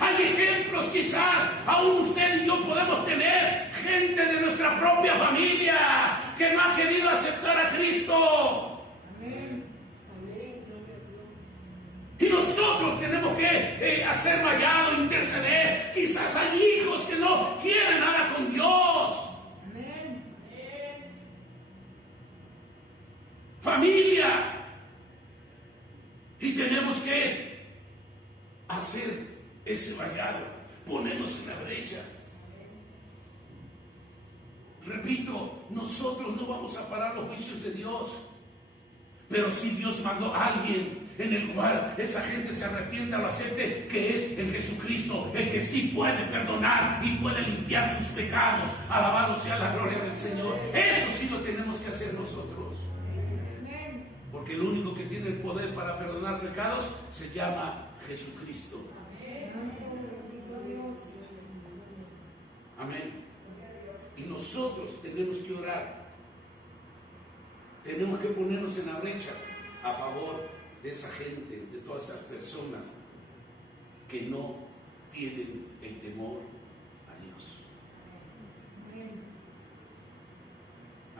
Hay ejemplos, quizás aún usted y yo podemos tener, gente de nuestra propia familia que no ha querido aceptar a Cristo. Amén. Y nosotros tenemos que hacer vallado, interceder. Quizás hay hijos que no quieren nada con Dios. Amén. Familia. Y tenemos que hacer ese vallado, ponernos en la brecha. Repito, nosotros no vamos a parar los juicios de Dios, pero si Dios mandó a alguien en el cual esa gente se arrepienta, lo acepte, que es el Jesucristo, el que sí puede perdonar y puede limpiar sus pecados. Alabado sea la gloria del Señor. Eso sí lo tenemos que hacer nosotros. Porque el único que tiene el poder para perdonar pecados se llama Jesucristo. Amén. Y nosotros tenemos que orar. Tenemos que ponernos en la brecha a favor de esa gente, de todas esas personas que no tienen el temor a Dios.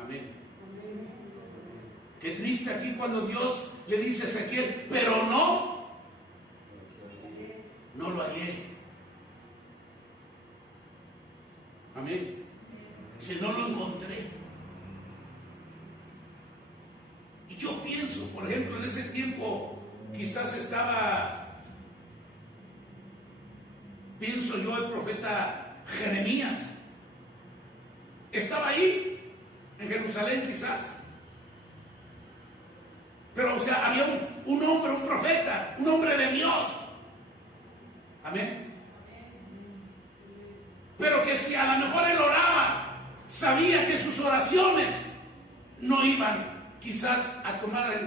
Amén. Qué triste aquí cuando Dios le dice a Ezequiel: pero no lo hallé. Amén. Si no lo encontré. Y yo pienso, por ejemplo, en ese tiempo quizás pienso yo, el profeta Jeremías. Estaba ahí, en Jerusalén quizás. Pero, o sea, había un hombre, un profeta, un hombre de Dios. Amén. Pero que si a lo mejor él oraba, sabía que sus oraciones no iban quizás a tomarlas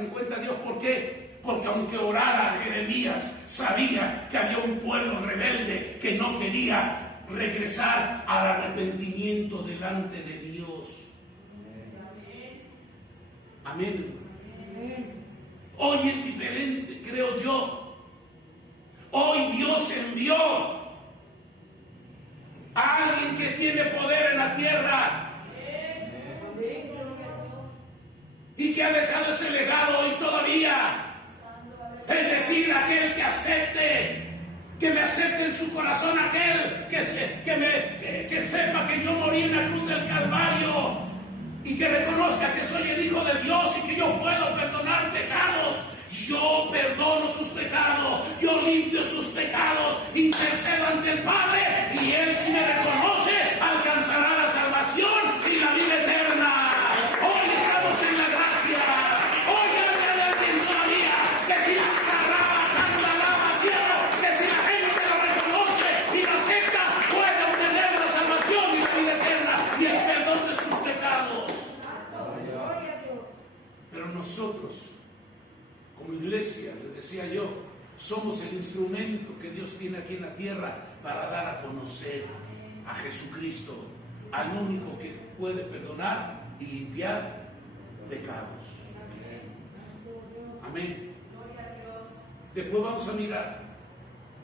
en cuenta Dios. ¿Por qué? Porque aunque orara Jeremías, sabía que había un pueblo rebelde que no quería regresar al arrepentimiento delante de Dios. Amén. Hoy es diferente, creo yo. Hoy Dios envió a alguien que tiene poder en la tierra y que ha dejado ese legado hoy todavía. Es decir, aquel que acepte, que me acepte en su corazón, aquel que sepa que yo morí en la cruz del Calvario y que reconozca que soy el Hijo de Dios y que yo puedo perdonar pecados. Yo perdono sus pecados, yo limpio sus pecados, intercedo ante el Padre, y Él, si me reconoce, alcanzará la salvación y la vida eterna. Hoy estamos en la gracia. Hoy hay alguien todavía que si la sagrada canta alaba a Dios, que si la gente lo reconoce y lo acepta, puede obtener la salvación y la vida eterna y el perdón de sus pecados. decía yo, somos el instrumento que Dios tiene aquí en la tierra para dar a conocer a Jesucristo, al único que puede perdonar y limpiar pecados. Amén. Después vamos a mirar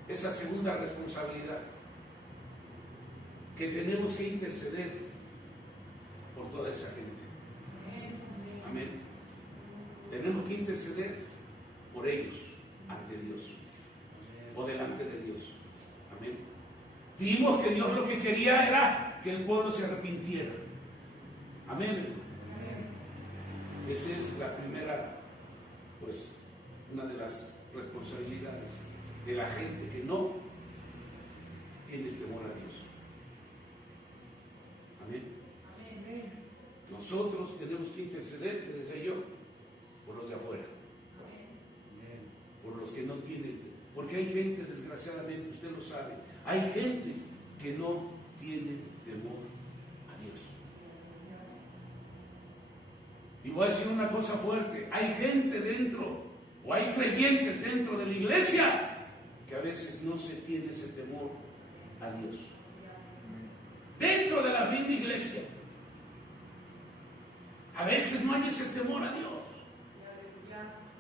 esa segunda responsabilidad, que tenemos que interceder por toda esa gente. Amén. Tenemos que interceder por ellos ante Dios o delante de Dios. Amén. Vimos que Dios lo que quería era que el pueblo se arrepintiera. Amén. Esa es la primera, pues, una de las responsabilidades de la gente que no tiene temor a Dios. Amén. Nosotros tenemos que interceder, le decía yo, por los de afuera, por los que no tienen, porque hay gente, desgraciadamente, usted lo sabe, hay gente que no tiene temor a Dios. Y voy a decir una cosa fuerte, hay gente dentro, o hay creyentes dentro de la iglesia, que a veces no se tiene ese temor a Dios. Dentro de la misma iglesia, a veces no hay ese temor a Dios.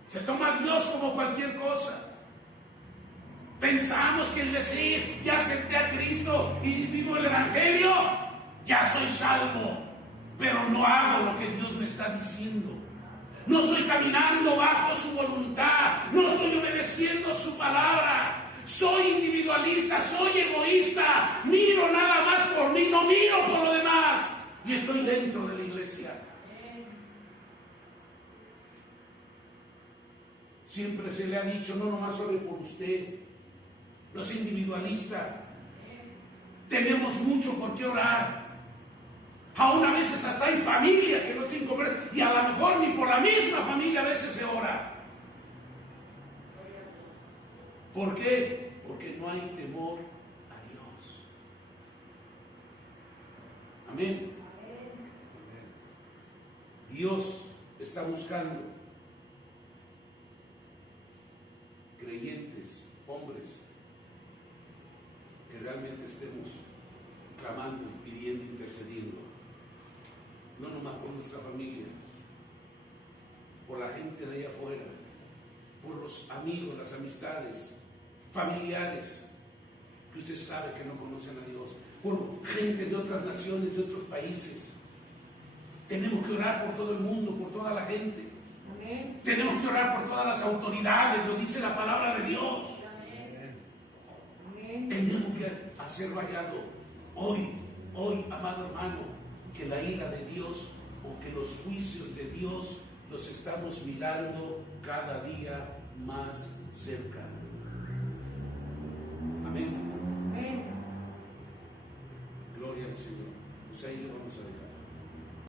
Se toma a Dios como cualquier cosa. Pensamos que el decir, ya acepté a Cristo y vivo el Evangelio, ya soy salvo, pero no hago lo que Dios me está diciendo. No estoy caminando bajo su voluntad, no estoy obedeciendo su palabra. Soy individualista, soy egoísta, miro nada más por mí, no miro por lo demás. Y estoy dentro de la iglesia. Siempre se le ha dicho, no nomás ore por usted, no sea individualista. Tenemos mucho por qué orar. Aún a veces hasta hay familia que no tienen comer, y a lo mejor ni por la misma familia a veces se ora. ¿Por qué? Porque no hay temor a Dios. Amén. Dios está buscando creyentes, hombres, que realmente estemos clamando, pidiendo, intercediendo. No nomás por nuestra familia, por la gente de allá afuera, por los amigos, las amistades, familiares, que usted sabe que no conocen a Dios, por gente de otras naciones, de otros países. Tenemos que orar por todo el mundo, por toda la gente. Amén. Tenemos que orar por todas las autoridades, lo dice la palabra de Dios. Amén. Tenemos que hacer vallado hoy, amado hermano, que la ira de Dios o que los juicios de Dios los estamos mirando cada día más cerca. Amén. Amén. Gloria al Señor. Pues ahí lo vamos a dejar.